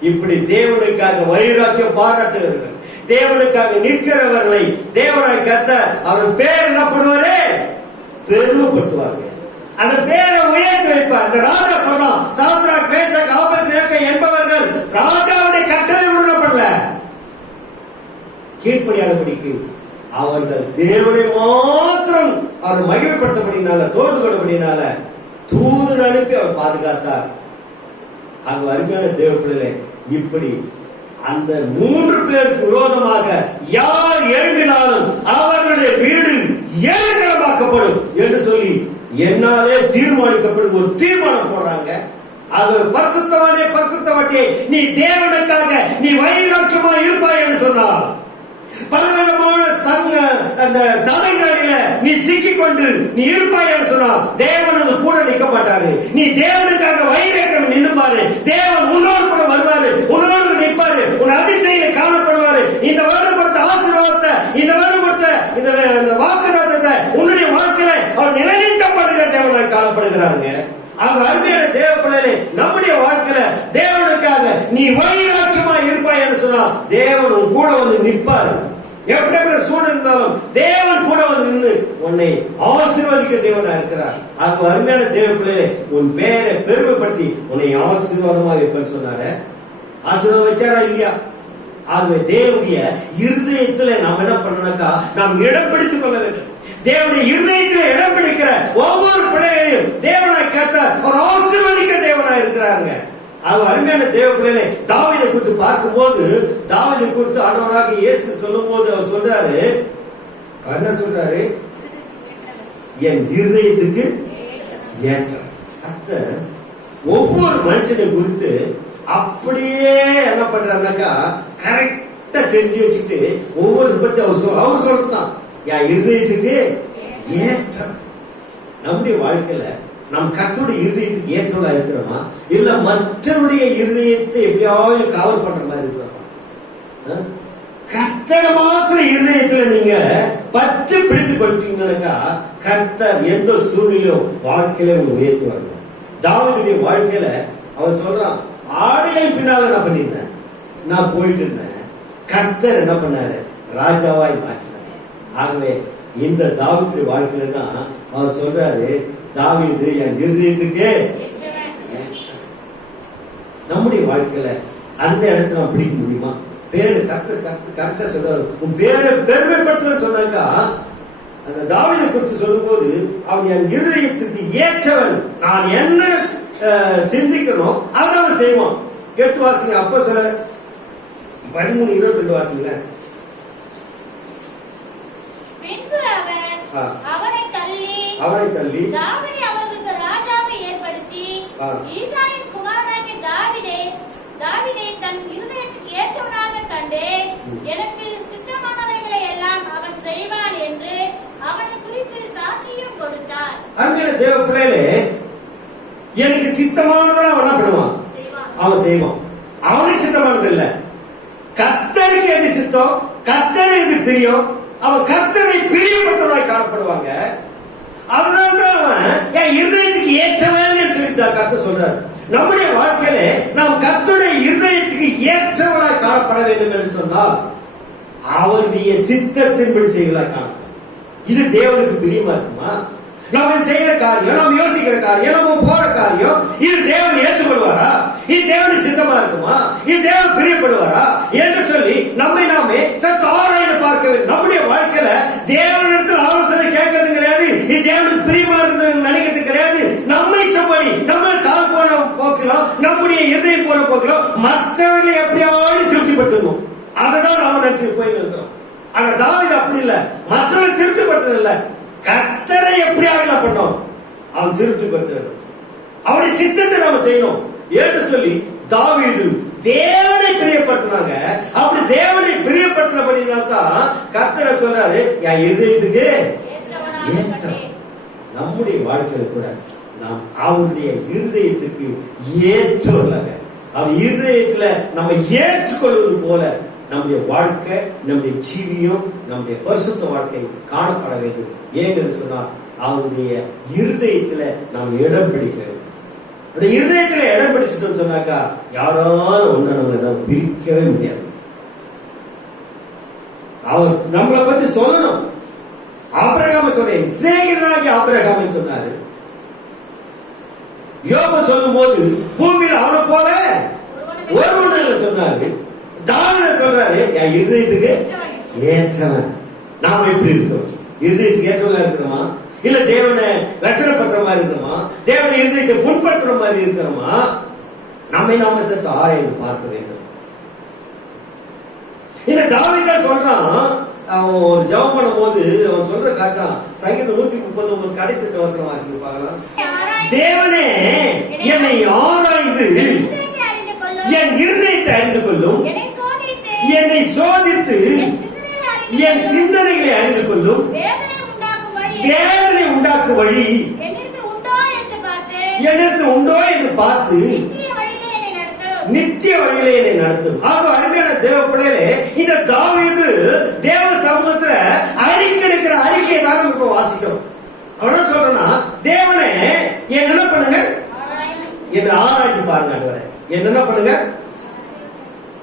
இப்படி தேவனுக்காக வைராக்கியம் பாராட்டுகிறவர்கள், தேவனுக்காக நிற்கிறவர்களை தேவனாய் கர்த்தர் அவர் பேர் என்ன பண்ணுவாரு? பெருமைப்படுத்துவார்கள். அந்த பேரை உயர்த்தி வைப்பார். அந்த ராஜா சொன்னான், சாத்ராக் மேஷாக் ஆபேத்நேகோ என்பவர்கள் ராஜாவுடைய கட்டளை உடனப்படல, கீழ்ப்படியாதபடிக்கு அவர்கள் தேவனை மாத்திரம் அவர் மகிமைப்படுத்தபடினால, தோது கொண்டபடினால தூதன் அனுப்பி அவர் பாதுகாத்தார். அங்கு அருமையான தேவ பிள்ளைகளே, இப்படி அந்த 3 பேருக்கு விரோதமாக யார் எழுப்பினாலும் அவர்களுடைய வீடு ஏகமாக்கப்படும் என்று சொல்லி என்னாலே தீர்மானிக்கப்படும் ஒரு தீர்மானம் போடுறாங்க. அது பரிசுத்தவானே பரிசுத்தவட்டே, நீ தேவனுக்காக நீ வைராக்கியமா இருப்பாய் என்று சொன்னார். பலவிதமான அந்த சபைகளில நீ சிக்கிக்கொண்டு நீ இருப்பாய் என்று சொன்னார். தேவன் கூட நிற்க மாட்டாரு. நீ தேவனுக்காக வைராக்கியம் நின்னுப்பாரு, தேவன் உன்னோடு கூட வருவாரு, உன்னோடு நிற்பாரு, உன் அதிசயம் காணப்படுவாரு. இந்த வருடம் கொடுத்த ஆசீர்வாதத்தை, இந்த வருடம் கொடுத்த இந்த வாக்குதாத்தத்தை உன்னுடைய வாழ்க்கையில அவர் நிலைநிறுத்தப்படுகிற தேவனாய் காணப்படுகிறாருங்க. அவங்க அருமையான தேவ பிள்ளைகளே, நம்முடைய வாழ்க்கையில தேவனுக்காக நீ வைராக்கியமா இருப்பாய் என்று சொன்னா தேவன் உன் கூட வந்து நிற்பாரு. எப்படிப்பட்ட சூழ்நிலை இருந்தாலும் தேவன் கூட வந்து நின்று உன்னை ஆசீர்வதிக்க தேவனா இருக்கிறார். அது அருமையான தேவ பிள்ளைகளே, உன் பேரை பெருமைப்படுத்தி உன்னை ஆசீர்வாதமா வைப்பேன்னு சொன்னாரு. ஆசீர்வாதம் வச்சாரா இல்லையா? ஆகவே தேவனுடைய இருதயத்துல நாம் என்ன பண்ணனாக்கா, நாம் இடம் பிடித்துக் கொள்ள வேண்டும். தேவனுடைய இருதயத்தில் இடம் பிடிக்கிற ஒவ்வொரு பிள்ளைகளையும் தேவனாய் கர்த்த ஒரு ஆசீர்வதிக்க தேவனாய் இருக்கிறாங்க. அவர் அருமையான தேவ பிள்ளைகளை தாவீதை குறித்து பார்க்கும்போது, தாவீதை குறித்து ஆண்டவராக இயேசு சொல்லும் போது அவர் சொல்றாரு, என்ன சொல்றாரு? என் இருதயத்துக்கு ஏற்ற. கர்த்தர் ஒவ்வொரு மனுஷனை குறித்து அப்படியே என்ன பண்றாருனாக்கா கரெக்டா தெரிஞ்சு வச்சுட்டு ஒவ்வொரு பத்தி அவர் சொல்றான் என் இருதயத்துக்கு ஏற்றம். நம்முடைய வாழ்க்கையில நம் கர்த்தருடைய இருதயத்துக்கு ஏற்றலா இருக்கிறோமா, இல்ல மற்றவருடைய இருதயத்தை எப்படியாவது காவல் பண்ற மாதிரி இருக்கிறோமா? கர்த்தர் மாத்திரம் இருதயத்துல நீங்க பற்றி பிடித்துக் கொண்டீங்கன்னாக்கா கர்த்தர் எந்த சூழ்நிலையும் வாழ்க்கையில உங்க உயர்த்துவாங்க. தாவீதுடைய வாழ்க்கையில அவன் சொல்றான், ஆடைகள் பின்னால என்ன பண்ணிருந்தேன், நான் போயிட்டு இருந்தேன், கர்த்தர் என்ன பண்ணாரு, ராஜாவாய் மாற்றினார். ஆகவே இந்த தாவீது வாழ்க்கையில தான் அவர் சொல்றாரு, தாவீது என் இருதயத்துக்கு. நம்முடைய வாழ்க்கையில அந்த இடத்துல நான் பிடிக்க முடியுமா? பேரு கரெக்டா சொல்றாரு. உன் பேரை பெருமைப்படுத்துவேன்னு சொன்னாக்கா, அந்த தாவீதை குறித்து சொல்லும் போது அவன் என் இருதயத்துக்கு ஏற்றவன், நான் என்ன சிந்திக்கணும் அதை அவன் செய்வான். கேட்டு வாசிங்க. அப்போ சில 13:22 வாசிங்கள. அவனை தள்ளி தாவீதை அவர்களுக்கு ராஜாவை ஏற்படுத்தி ஈசாயின் குமாரனாகிய தாவீதை தன் இருதயத்துக்கு ஏற்றவனாக கண்டு எனக்கு சித்தமானவைகளை எல்லாம் அவன் செய்வான் என்று அவனை குறித்து சாட்சியும் கொடுத்தார். அங்கே தேவ பிள்ளைகளே, எனக்கு சித்தமானவன் அவன் என்ன பண்ணுவான்? அவன் செய்வான். அவனுக்கு சித்தமானது இல்ல, கர்த்தருக்கு எது சித்தம், கர்த்தரை எது பிரியம், அவன் கர்த்தரை பிரியப்பட்டவனாய் காணப்படுவாங்க. அதனால்தான் அவன் என் இருதயத்துக்கு ஏற்றவன் சொல்லிட்டு கர்த்தர் சொல்றாரு. நம்முடைய வாழ்க்கையில நாம் கர்த்தருடைய இருதயத்துக்கு ஏற்றவனாய் காணப்பட வேண்டும் என்று சொன்னால் அவருடைய சித்தத்தின்படி செய்வதாக காணப்படும். இது தேவனுக்கு பிரியமா இருக்குமா? நாம செய்யற காரியம், நாம் யோசிக்கிற காரியம், நம்ம போற காரியம், இது தேவன் ஏற்றுக்கொள்வாரா? இது தேவனுக்கு சித்தமா இருக்குமா? இது தேவன் பிரியப்படுவாரா என்று சொல்லி நம்மை நாமே சற்று ஆராய்ந்து பார்க்க வேண்டும். நம்முடைய வாழ்க்கையில தேவனிடத்தில் ஆலோசனை கேட்கறது கிடையாது, இது தேவனுக்கு பிரியமா இருந்தது நினைக்கிறது கிடையாது. நம்ம இஷ்டப்படி நம்ம கால் போன போக்கலாம், நம்முடைய இதயம் போன போக்கலாம், மற்றவர்களை எப்படியாவது திருப்திப்படுத்தணும், அதான் நாம நினைச்சு போயிட்டு இருக்கிறோம். ஆனா தாவீது அப்படி இல்ல, மற்றவர்கள் திருப்திப்படுத்தது இல்ல, கர்த்தரை எப்படியாக பண்ணோம், அவன் திருப்திப்படுத்த வேண்டும், அவனுடைய சித்தத்தை நாம செய்யணும் என்று சொல்லி தாவீது தேவனை பிரியப்படுத்தினாங்க. அப்படி தேவனை பிரியப்படுத்தினபடினால்தான் கர்த்தரை சொல்றாரு, என் இதயத்துக்கு ஏற்ற. நம்முடைய வாழ்க்கையில கூட நாம் அவருடைய இருதயத்துக்கு ஏற்றவர்களாக, அவர் இருதயத்துல நம்ம ஏற்றுக்கொள்வது போல நம்முடைய வாழ்க்கை, நம்முடைய ஜீவியம், நம்முடைய பரிசுத்த வாழ்க்கை காணப்பட வேண்டும். ஏன்னு சொன்னா அவருடைய இருதயத்துல நாம் இடம் பிடிக்க வேண்டும். அந்த இருதயத்துல இடம் பிடிச்சிட்டோம்னு சொன்னாக்கா யாராலும் ஒண்ணு நம்மளை பிரிக்கவே முடியாது. அவர் நம்மளை பத்தி சொல்லணும். ஆபிரகாம் சொன்னேன், சிநேகிதனாகி ஆபிரகாம் சொன்னாரு. யோபு சொல்லும் போது பூமியில் அவனை போல ஒருவன் சொன்னாரு. தாவீது சொல்றாரு, என் இருதயத்துக்கு ஏற்றவன். நாம எப்படி இருக்கிறோம்? இருதயத்துக்கு ஏற்றவனா இருக்கிறோமா, இல்ல தேவனை வசனப்படுற மாதிரி இருக்கிறோமா, தேவனை இருதயத்தை புண்படுத்துற மாதிரி இருக்கிறோமா? நம்மை நாம சற்று ஆராய்ந்து பார்க்க வேண்டும். இந்த தாவீது சொல்றான், அவன் ஒரு ஜெபம் பண்ணும் போது அவன் சொல்ற காட்டா சங்கீதம் 139 கடைசி வசனம் வாசித்து பார்க்கலாம். தேவனே என்னை ஆராய்ந்து என் இருதயத்தை அறிந்து கொள்ளும், என்னை சோதித்து என் சிந்தனைகளை அறிந்து கொள்ளும், வேதனை உண்டாக்கும் வழி என்னிடத்தில் உண்டோ என்று பார்த்து நித்திய வழியிலே என்னை நடத்தும். ஆக அருமையான தேவ பிள்ளைகளே, இந்த தாவீது தேவ சமூகத்துல அறிக்கை அறிக்கையை தான் நம்ம வாசிக்கிறோம். அவன சொல்றா, தேவனே என்ன பண்ணுங்க, என்ன ஆராய்ச்சி பாருங்க, என்ன பண்ணுங்க,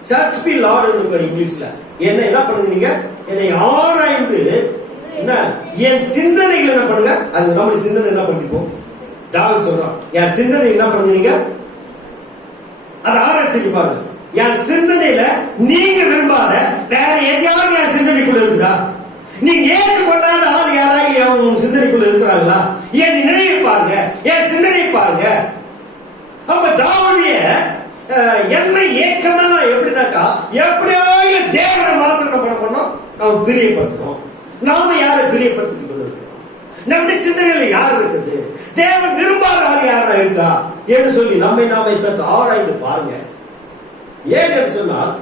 சர்ச் பி லார்ட் இங்கிலீஷ்ல என்ன பண்ணுங்க, நீங்க என்னை ஆராய்ந்து என்ன என் சிந்தனைகள் என்ன பண்ணுங்க. அது நம்மளுடைய சிந்தனை என்ன பண்ணிப்போம். தாவீது சொல்றான், என் சிந்தனை என்ன பண்ணுங்க, அதை ஆராய்ச்சி பாருங்க. என் சிந்தனையில நீங்க விரும்பாத வேற எதையாவது என் சிந்தனைக்குள்ள இருக்குதா, நீங்க ஏற்றுக்கொள்ளாத ஆள் யாராவது உங்க சிந்தனைக்குள்ள இருக்கிறாங்களா, என் நினைவை பாருங்க, என் சிந்தனை பாருங்க. அப்ப தாவீது என்னை ஏற்றமா எப்படின்னாக்கா, எப்படியாவது தேவனை மாத்திரம் என்ன பண்ணணும், நாம் பிரியப்படுத்தணும். நாம யாரை பிரியப்படுத்திக் கொண்டிருக்கிறோம், நம்முடைய சிந்தனையில யார் இருக்குது, தேவன் விரும்பாத ஆள் யாரா இருக்கா என்று சொல்லி நம்மை நாம சற்று ஆராய்ந்து பாருங்க. ஏன் என்று சொன்னால்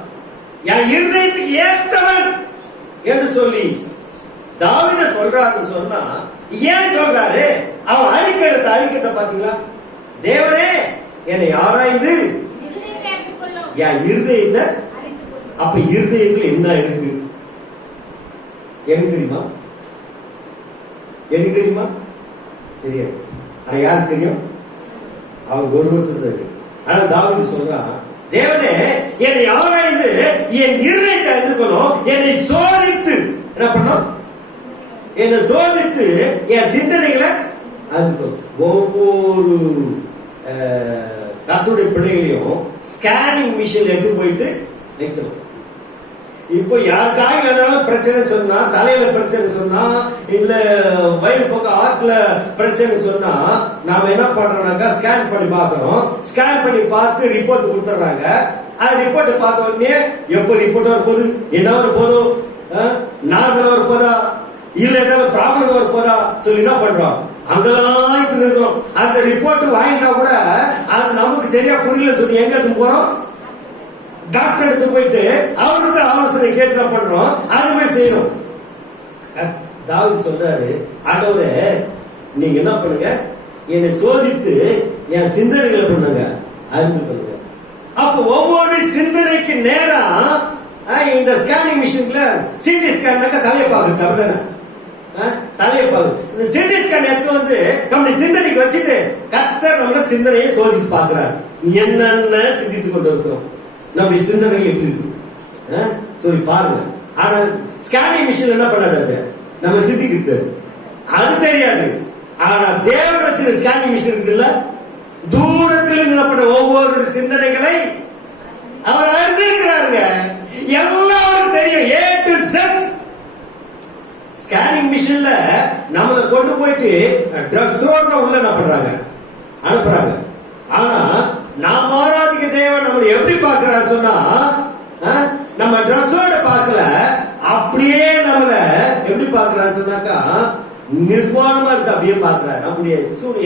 என் இருதயத்துக்கு ஏற்றவன் என்று சொல்லி தாவீது சொல்றாருன்னு சொன்னா, ஏன் சொல்றாரு, அவன் அறிக்கை பாத்தீங்களா, தேவனே என்னை ஆராய்ந்து என் இருதயத்தை. அப்ப இருதயத்தில் என்ன இருக்கு எனக்கு தெரியுமா, எனக்கு தெரியுமா தெரியாது. ஆனா யாருக்கு தெரியும், அவன் ஒருவருக்கு தெரியும். ஆனா தாவீது சொல்றான், தேவனே என்னை ஆராய்ந்து என் இருதயத்தை அறிந்துக்கணும், என்னை சோதித்து என்ன பண்ணும், என்னை சோதித்து என் சிந்தனைகளை அறிந்துக்கணும். ஒவ்வொரு கர்த்தருடைய பிள்ளைகளையும் ஸ்கேனிங் மிஷின் எடுத்து போயிட்டு வைக்கணும். இப்போ யாருக்காக ஏதாவது பிரச்சனை சொன்னா, தலையில பிரச்சனை சொன்னா, இல்ல வயிறு பக்கம் ஆட்ல பிரச்சனை சொன்னா, நாம என்ன பண்றோம்னாக்கா ஸ்கேன் பண்ணி பாக்குறோம். ஸ்கேன் பண்ணி பார்த்து ரிப்போர்ட் கொடுத்துறாங்க. அது ரிப்போர்ட் பார்த்த உடனே எப்போ ரிப்போர்ட் வரப்போகுது, என்ன வரப்போதும், நார்மல் வரப்போதா, இல்ல ஏதாவது ப்ராப்ளம் வரப்போதா சொல்லி என்ன பண்றோம், அங்கெல்லாம் இருக்கிறோம். அந்த ரிப்போர்ட் வாங்கிட்டா கூட அது நமக்கு சரியா புரியல சொல்லி எங்க எடுத்து போறோம், டாக்டர் எடுத்து போயிட்டு அவர்கிட்ட ஆலோசனை கேட்டு என்ன பண்றோம், அது மாதிரி செய்யணும். தாவீது சொல்றாரு, ஆண்டவரே நீங்க என்ன பண்ணுங்க, என்னை சோதித்து என் சிந்தனைகளை பண்ணுங்க, அறிந்து பண்ணுங்க. அப்ப ஒவ்வொரு சிந்தனைக்கு நேரம் இந்த ஸ்கேனிங் மிஷின்ல சிடி ஸ்கேன்னாக்க தலையை பார்க்குது, அப்படிதானே, தலையை பார்க்குது. இந்த சிடி ஸ்கேன் எடுத்து வந்து நம்முடைய சிந்தனைக்கு வச்சுட்டு கர்த்தர் நம்மள சிந்தனையை சோதித்து பார்க்கிறார். என்னென்ன சிந்தித்துக் கொண்டு இருக்கிறோம், நம்முடைய சிந்தனைகள் எப்படி இருக்கு சொல்லி பாருங்க. ஆனா ஸ்கேனிங் மிஷின் என்ன பண்ணாது, நம்ம சிந்திக்கிறது அது தெரியாது. ஆனா தேவன் வச்சிருக்க ஸ்கேனிங் மிஷின் இருக்குல்ல, தூரத்தில் என்ன பண்ண ஒவ்வொரு சிந்தனைகளை அவர் அறிந்திருக்கிறாருங்க. எல்லாரும் தெரியும், ஏ டு Z. ஸ்கேனிங் மிஷின்ல நம்மளை கொண்டு போயிட்டு ட்ரக்ஸோட உள்ள என்ன பண்றாங்க, அனுப்புறாங்க. ஆனா நாம் ஆராதிக்க தேவன் நம்மளை எப்படி பார்க்கிறான்னு சொன்னா, நம்ம ட்ரெஸ்ஸோட பார்க்கல, அப்படியே நம்மள எப்படி பார்க்கிறான்னு சொன்னாக்கா நிர்வாணமா இருக்கு அப்படியே பார்க்கிறாரு. நம்முடைய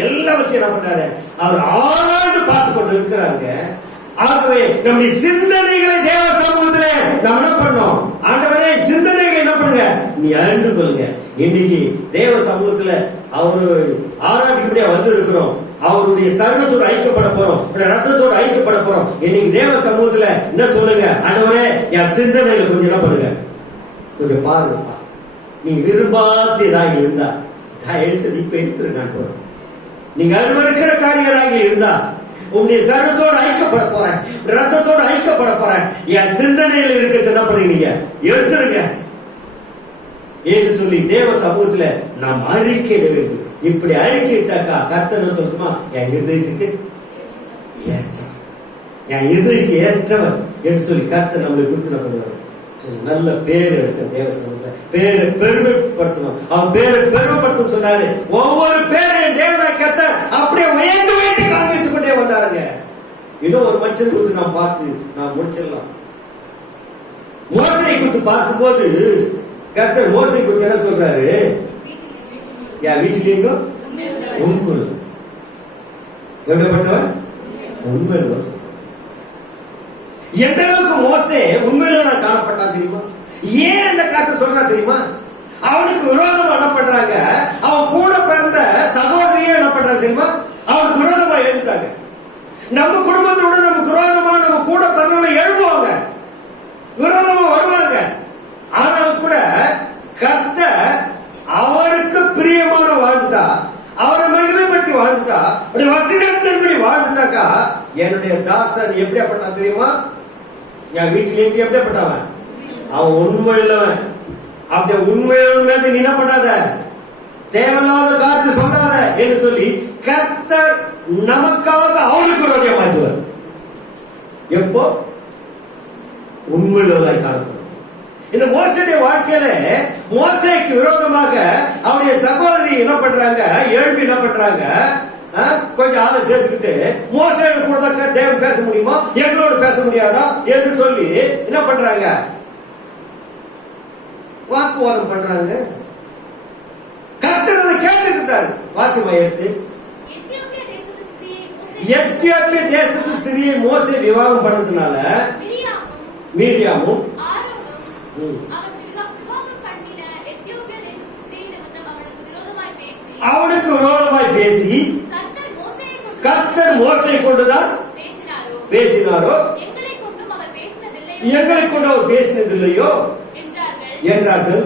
எல்லாவற்றையும் என்ன பண்றாரு, அவர் ஆராய்ந்து பார்த்து கொண்டு இருக்கிறாங்க. ஆகவே நம்முடைய சிந்தனைகளை தேவ சமூகத்துல நம்ம என்ன பண்ணோம், ஆண்டவரே சிந்தனைகளை என்ன பண்ணுங்க நீ அறிந்து கொள்ளுங்க. இன்னைக்கு தேவ சமூகத்துல அவரு ஆராய்ச்சிப்படியா வந்து இருக்கிறோம், அவருடைய சரீரத்தோடு ஐக்கியப்பட போறோம், ரத்தத்தோடு ஐக்கியப்பட போறோம். இன்னைக்கு தேவ சமூகத்துல என்ன சொல்லுங்க, ஆண்டவரே என் சிந்தனையில கொஞ்சம் என்ன பண்ணுங்க, கொஞ்சம் பாருங்கப்பா. நீ விரும்பாததாக இருந்தா தயவு செய்து இப்ப எடுத்துருக்கான்னு, நீங்க அருவருக்கிற காரியராக இருந்தா உங்களுடைய சரீரத்தோடு ஐக்கியப்பட போறேன், ரத்தத்தோடு ஐக்கியப்பட போறேன், என் சிந்தனையில் இருக்கிறது என்ன பண்ணுவீங்க, எடுத்துருங்க என்று சொல்லி தேவ சமூகத்துல நாம் அறிக்கையிட வேண்டும். இப்படி அறிக்கையிட்டாக்கா கர்த்தர் சொல்லுமா, என் இதயத்துக்கு ஏற்றவர், என் இதயத்துக்கு ஏற்றவர் என்று சொல்லி கர்த்தர் நம்மளை குறித்து என்ன பண்ணுவார், நல்ல பேர் எடுக்க தேவ சமூகத்துல பேரை பெருமைப்படுத்தணும். அவன் பேரை பெருமைப்படுத்தணும் சொன்னாரு. ஒவ்வொரு பேரையும் தேவனாய் கர்த்தர் அப்படியே உயர்ந்து உயர்ந்து காண்பித்துக் கொண்டே வந்தாருங்க. இன்னும் ஒரு மனுஷன் குறித்து நாம் பார்த்து நாம் முடிச்சிடலாம். மோசையை குறித்து பார்க்கும் போது கர்த்தர் மோசையை குறித்து என்ன சொல்றாரு, என் வீட்டிலேங்க உண்மை எப்படிப்பட்டவன், உண்மை எந்த அளவுக்கு மோசே உண்மையில நான் காணப்பட்டான் தெரியுமா, ஏன் அந்த காட்ட சொல்றா தெரியுமா, அவனுக்கு விரோதமா என்ன பண்றாங்க, அவன் கூட பிறந்த சகோதரியே என்ன பண்றாங்க தெரியுமா, அவனுக்கு விரோதமா எழுந்தாங்க. நம்ம குடும்பத்தோட நமக்கு விரோதமா நம்ம கூட பிறந்தவங்க எழுப்புவாங்க, விரோதமா வருவாங்க. ஆனால் கூட கர்த்தர் அவருக்கு பிரியமான வாழ்ந்துட்டா, அவரை மகிமைப்படுத்தி வாழ்ந்துட்டா, வசனத்தின்படி வாழ்ந்துட்டாக்கா, என்னுடைய தாசன் எப்படியாப்பட்டா தெரியுமா, என் வீட்டிலேருந்து எப்படியாப்பட்டவன், அவன் உண்மை இல்லவன். அப்படி உண்மையுள்ள நீ என்ன பண்ணாத, தேவையில்லாத காத்து சொல்லாத என்று சொல்லி கர்த்தர் நமக்காக அவனுக்கு விரோதியா மாற்றுவார். எப்போ உண்மையுள்ளவராய் காணப்படும். இந்த மோசையுடைய வாழ்க்கையில மோசைக்கு விரோதமாக அவருடைய சகோதரி என்ன பண்றாங்க, எழுப்பி என்ன பண்றாங்க, கொஞ்சம் ஆளை சேர்த்துக்கிட்டு மோசையோட கூட தான் தேவன் பேச முடியுமா, எங்களோட பேச முடியாதா என்று சொல்லி என்ன பண்றாங்க, வாக்குவாதம் பண்றாங்க. கர்த்தர் அதை கேட்டுட்டு இருந்தாரு. வாசிமா எடுத்து, எத்தியோப்பிய தேசத்து ஸ்திரியை மோசே விவாகம் பண்ணதுனால மீரியாமும் அவனுக்கு விரோதமாய் பேசி கர்த்தர் மோசை கொண்டுதான் பேசினாரோ, எங்களை கொண்டு அவர் பேசினதில்லையோ என்றார்கள்.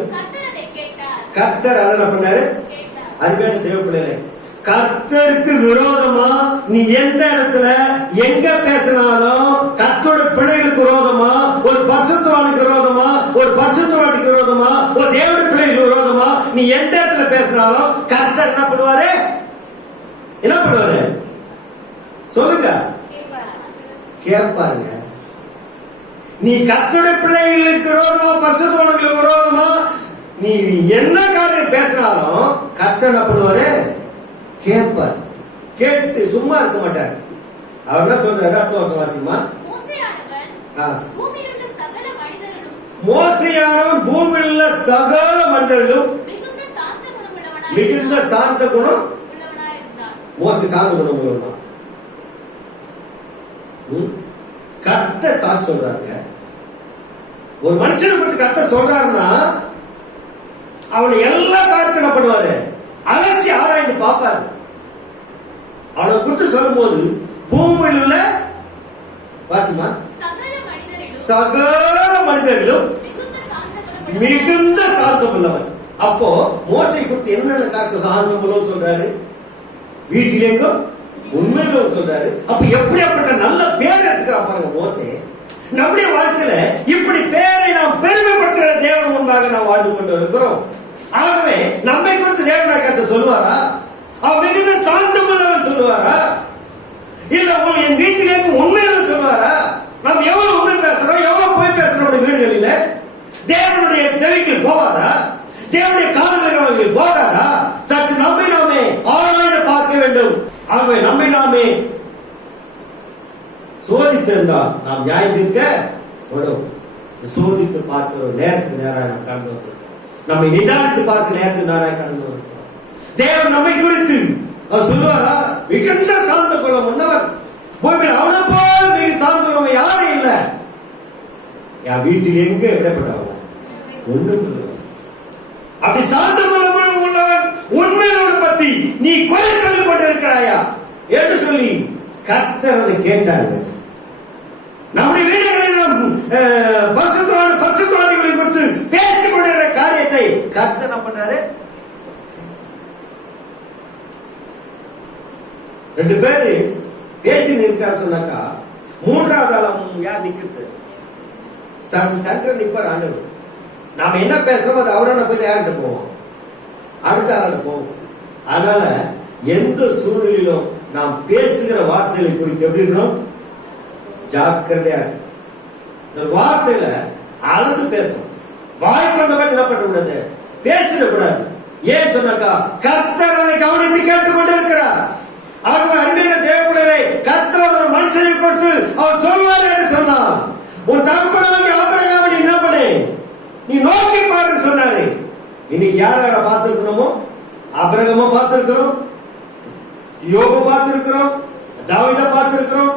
கர்த்தர் அதை என்ன பண்ணாரு, அருமையான தேவ பிள்ளைகளே, கர்த்தருக்கு விரோதமா நீ எந்த இடத்துல எங்க பேசினாலும், கர்த்தரோட பிள்ளைகளுக்கு விரோதமா, ஒரு பரிசுத்தவானுக்கு விரோதமா, ஒரு பரிசுத்தவானுக்கு விரோதமா, ஒரு தேவனுடைய பிள்ளைகளுக்கு விரோதமா நீ எந்த இடத்துல பேசினாலும் கர்த்தர் என்ன பண்ணுவாரு, என்ன பண்ணுவாரு சொல்லுங்க, கேட்பாருங்க. நீ கர்த்தருடைய பிள்ளைகளுக்கு விரோதமா, பரிசுத்தவான்களுக்கு விரோதமா நீ என்ன காரியம் பேசினாலும் கர்த்தர் என்ன பண்ணுவாரு? கேட்பார். கேட்டு சும்மா இருக்க மாட்டார். அவர் என்ன சொல்றாரு? அடுத்த வருஷம் வாசிமா. மோசையானவன் பூமியில் உள்ள சகல மனிதர்களும் மிகுந்த சாந்த குணம். மோசை சாந்த குணம் உள்ளவனா? கர்த்தர் சாட்சி சொல்றாங்க. ஒரு மனுஷனை பற்றி கர்த்தர் சொல்றாருன்னா அவனை எல்லா காரியத்தையும் என்ன பண்ணுவாரு? அலசி ஆராய்ந்து பார்ப்பாரு. அவனை குறித்து சொல்லும் போது பூமியில் உள்ள வாசிமா சகல மனிதர்களும் மிகுந்த சாந்தம் உள்ளவன். அப்போ மோசை குறித்து என்னென்ன காரியம் சாந்தம் உள்ளவன் சொல்றாரு? வீட்டிலேங்கும் உண்மையில சொல்றாரு. அப்ப எப்படியாப்பட்ட நல்ல பேர் எடுத்துக்கிறான் பாருங்க மோசே. நம்முடைய வாழ்க்கையில இப்படி பேரை நாம் பெருமைப்படுத்துகிற தேவன் முன்பாக நாம் வாழ்ந்து கொண்டு இருக்கிறோம். ஆகவே நம்மை குறித்து தேவனாக சொல்லுவாரா? அவர் மிகுந்த சாந்தம் உள்ளவன் சொல்லுவாரா? இல்ல என் வீட்டிலேக்கு உண்மையில சொல்லுவாரா? நாம் எவ்வளவு உண்மை பேசுறோம், எவ்வளவு போய் பேசுறோம் வீடுகளில? தேவனுடைய செவிகள் போவாரா? தேவனுடைய காதுகள் போகாதா? சற்று நம்மை நாமே ஆராய்ந்து பார்க்க வேண்டும். ஆகவே நம்மை நாமே சோதித்திருந்தால் நாம் நியாயத்திற்க படும். சோதித்து பார்க்கிற நேரத்துக்கு நேராக நாம் கடந்து வந்திருக்கிறோம். நம்மை நிதானித்து பார்க்க நேரத்துக்கு நேராக கடந்து வந்திருக்கிறோம். தேவன் நம்மை குறித்து அவர் சொல்லுவாரா? மிகுந்த சாந்த குணம் உள்ளவர். பூமியில் அவனை போல மிக சாந்த குணம் யாரும் இல்லை. என் வீட்டில் எங்க விடப்பட்டவங்க ஒண்ணும் இல்லை. அப்படி சாந்த குணம் உள்ளவன் உண்மையோடு பத்தி நீ குறை சொல்லிக் கொண்டிருக்கிறாயா என்று சொல்லி கர்த்தர் அதை கேட்டாங்க. நம்முடைய வீடுகளில் பரிசுத்தவான்களை குறித்து பேசிக் கொண்டிருக்கிற காரியத்தை கர்த்தர் என்ன பண்ணாரு? ரெண்டு பேரு பேசி நிற்காரு சொன்னாக்கா மூன்றாவது ஆளம் யார் நிக்கிறது? சென்டர் நிற்பார் ஆண்டவர். நாம என்ன பேசுறோம் அது அவரோட போய் யார்கிட்ட போவோம்? அடுத்த ஆள்கிட்ட போவோம். அதனால எந்த சூழ்நிலையிலும் நாம் பேசுகிற வார்த்தைகளை குறித்து எப்படி இருக்கணும்? ஜாக்கிரதையா வார்த்தையில அளந்து பேசணும். வாய்க்கு வந்தபடி என்ன பண்ண கூடாது? பேசிடக்கூடாது. ஏன் சொன்னாக்கா கர்த்தர் அதை கவனித்து கேட்டுக்கொண்டு இருக்கிறார். ஆகவே அருமையான தேவப்பிள்ளைகளை கர்த்தர் ஒரு மனுஷனை கொடுத்து அவர் சொல்வார் என்று சொன்னார். உன் தகப்பனாகி ஆபிரகாமை நீ என்ன பண்ணு? நீ நோக்கி பாருன்னு சொன்னாரு. இன்னைக்கு யார பார்த்திருக்கணுமோ ஆபிரகாமை பார்த்திருக்கிறோம், யோபு பார்த்திருக்கிறோம், தாவீதை பார்த்திருக்கிறோம்,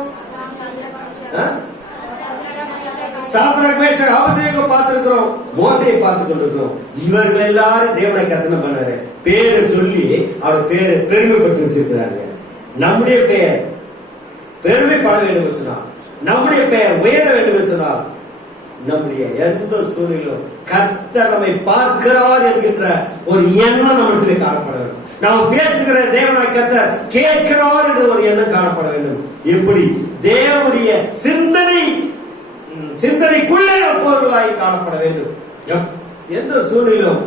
சாத்ராக் மேஷாக் ஆபேத்நேகோ பார்த்திருக்கிறோம், மோசேயை பார்த்துக் கொண்டிருக்கிறோம். இவர்கள் எல்லாரும் தேவனை கத்தனை பண்ணாரு. பேரை சொல்லி அவர் பேரை பெருமைப்பட்டு வச்சிருக்கிறாங்க. நம்முடைய பெயர் பெருமைப்பட வேண்டும் சொன்னால், நம்முடைய பெயர் உயர வேண்டும் சொன்னால், நம்முடைய எந்த சூழ்நிலையிலும் கர்த்தர் நம்மை பார்க்கிறார் என்கின்ற ஒரு எண்ணம் நம்மிடத்தில் காணப்பட வேண்டும். நாம் பேசுகிற தேவனாய் கர்த்தர் கேட்கிறார் என்ற ஒரு எண்ணம் காணப்பட வேண்டும். எப்படி தேவனுடைய சிந்தனைக்குள்ளே அப்போர்களாய் காணப்பட வேண்டும். எந்த சூழ்நிலும்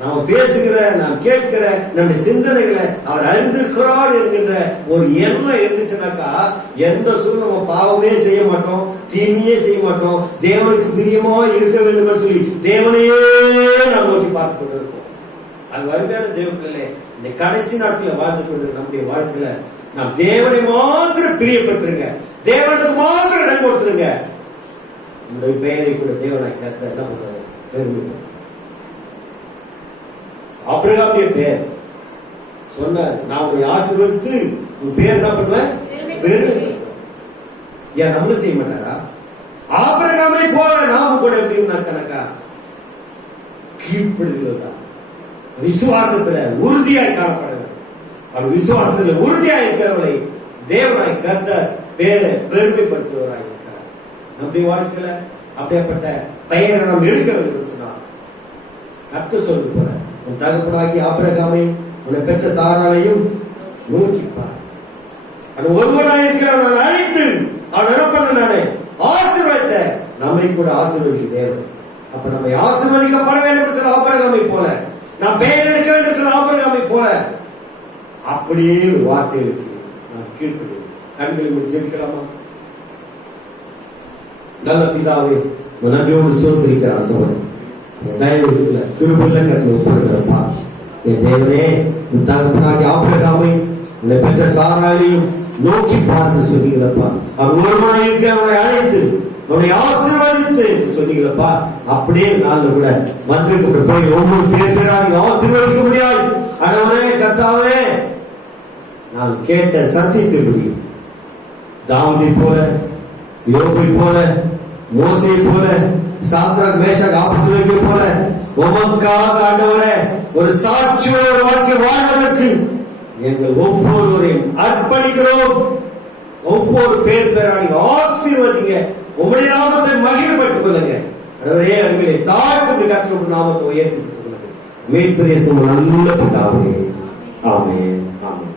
நாம் பேசுகிற, நாம் கேட்கிற நம்முடைய சிந்தனைகளை அவர் அறிந்திருக்கிறார் என்கின்ற ஒரு எண்ணம் இருந்துச்சுனாக்கா எந்த சூழ்நிலை பாவமே செய்ய மாட்டோம், தீமையே செய்ய மாட்டோம். தேவனுக்கு பிரியமா இருக்க வேண்டும் சொல்லி தேவனையே நாம் நோக்கி பார்த்து கொண்டு இருக்கோம். அது வருமையான தேவ பிள்ளை, இந்த கடைசி நாட்களில் வாழ்ந்து கொண்டு நம்முடைய வாழ்க்கையில நாம் தேவனை மாத்திரம் பிரியப்பட்டிருங்க, தேவனுக்கு மாத்திரம் இடம் கொடுத்துருங்க. நம்முடைய பெயரை கூட தேவனை கர்த்தர் என்ன பண்றாரு? பெருமைப்படுத்த. ஆபிரகாமுடைய பெயர் சொன்னார், நான் உன்னை ஆசீர்வதித்து உன் பேர் என்ன பண்ணுவேன்? பெருமைப்படுத்த. ஏன் நம்மளும் செய்ய மாட்டாரா? ஆபிரகாமை போல நாம கூட எப்படின்னா கணக்கா கீழ்ப்படுகிறதா விசுவாசத்துல உறுதியாய் காணப்பட வேண்டும். அவர் விசுவாசத்துல உறுதியாய் இருக்கிறவர்களை தேவனாய் கர்த்தர் பேரை பெருமைப்படுத்துவராய் இருக்கிறார். நம்முடைய வாழ்க்கையில அப்படியேப்பட்ட பெயரை நாம் எடுக்க வேண்டும் சொன்னால் கர்த்தர் சொல்லி போற, உன் தகப்பனாகி ஆபிரகாமை உன்னை பெற்ற சாராளையும் நோக்கிப்பார். அவன் ஒருவனாய் இருக்கிறவன் அழைத்து அவன் என்ன பண்ண நானே ஆசீர்வதித்த நம்மை கூட ஆசீர்வதிக்க தேவன். அப்ப நம்மை ஆசீர்வதிக்கப்பட வேண்டும் சொன்ன ஆபிரகாமை போல, நாம் பெயர் எடுக்க வேண்டும் சொன்ன ஆபிரகாமை போல அப்படியே ஒரு வார்த்தை இருக்கு. நாம் கீழ்ப்படி கண்களை முடிச்சு ஜெபிக்கலாமா? நல்ல பிதாவே, நன்றியோடு சோதரிக்கிற ஆண்டவரே, என் தயவுல கிருபையுள்ள கரத்துல ஒப்புக்கொடுக்கிறப்பா. என் தேவனே, உன் தகப்பனாகிய ஆபிரகாமை உன்னை பெற்ற சாராளையும் நோக்கி பார்த்து சொன்னீங்களப்பா. அவன் ஒருவனாய் இருக்க அவனை அழைத்து அவனை ஆசீர்வதித்து சொன்னீங்களப்பா. அப்படியே நாள்ல கூட வந்திருக்கிற போய் ஒவ்வொரு பேரா நீங்க ஆசீர்வதிக்க முடியாது. ஆண்டவரே கர்த்தாவே, நான் கேட்ட சத்தியத்தின்படி தாவீதை போல, யோபை போல, மோசேயை போல, சாத்ராக் மேஷாக் ஆபேத்நேகோவை போல உமக்காக ஆண்டவரே ஒரு சாட்சியோட வாழ்க்கை வாழ்வதற்கு எங்கள் ஒவ்வொருவரையும் அர்ப்பணிக்கிறோம். ஒவ்வொரு பேராணி ஆசீர்வதிங்க. உம்முடைய நாமத்தை மகிமைப்படுத்திக் கொள்ளுங்க. ஆண்டவரே, அவர்களை தாழ்த்து கர்த்தருடைய நாமத்தை உயர்த்தி கொள்ளுங்க. மீட்பு இயேசுவின் நல்ல பிதாவே, ஆமென், ஆமென்.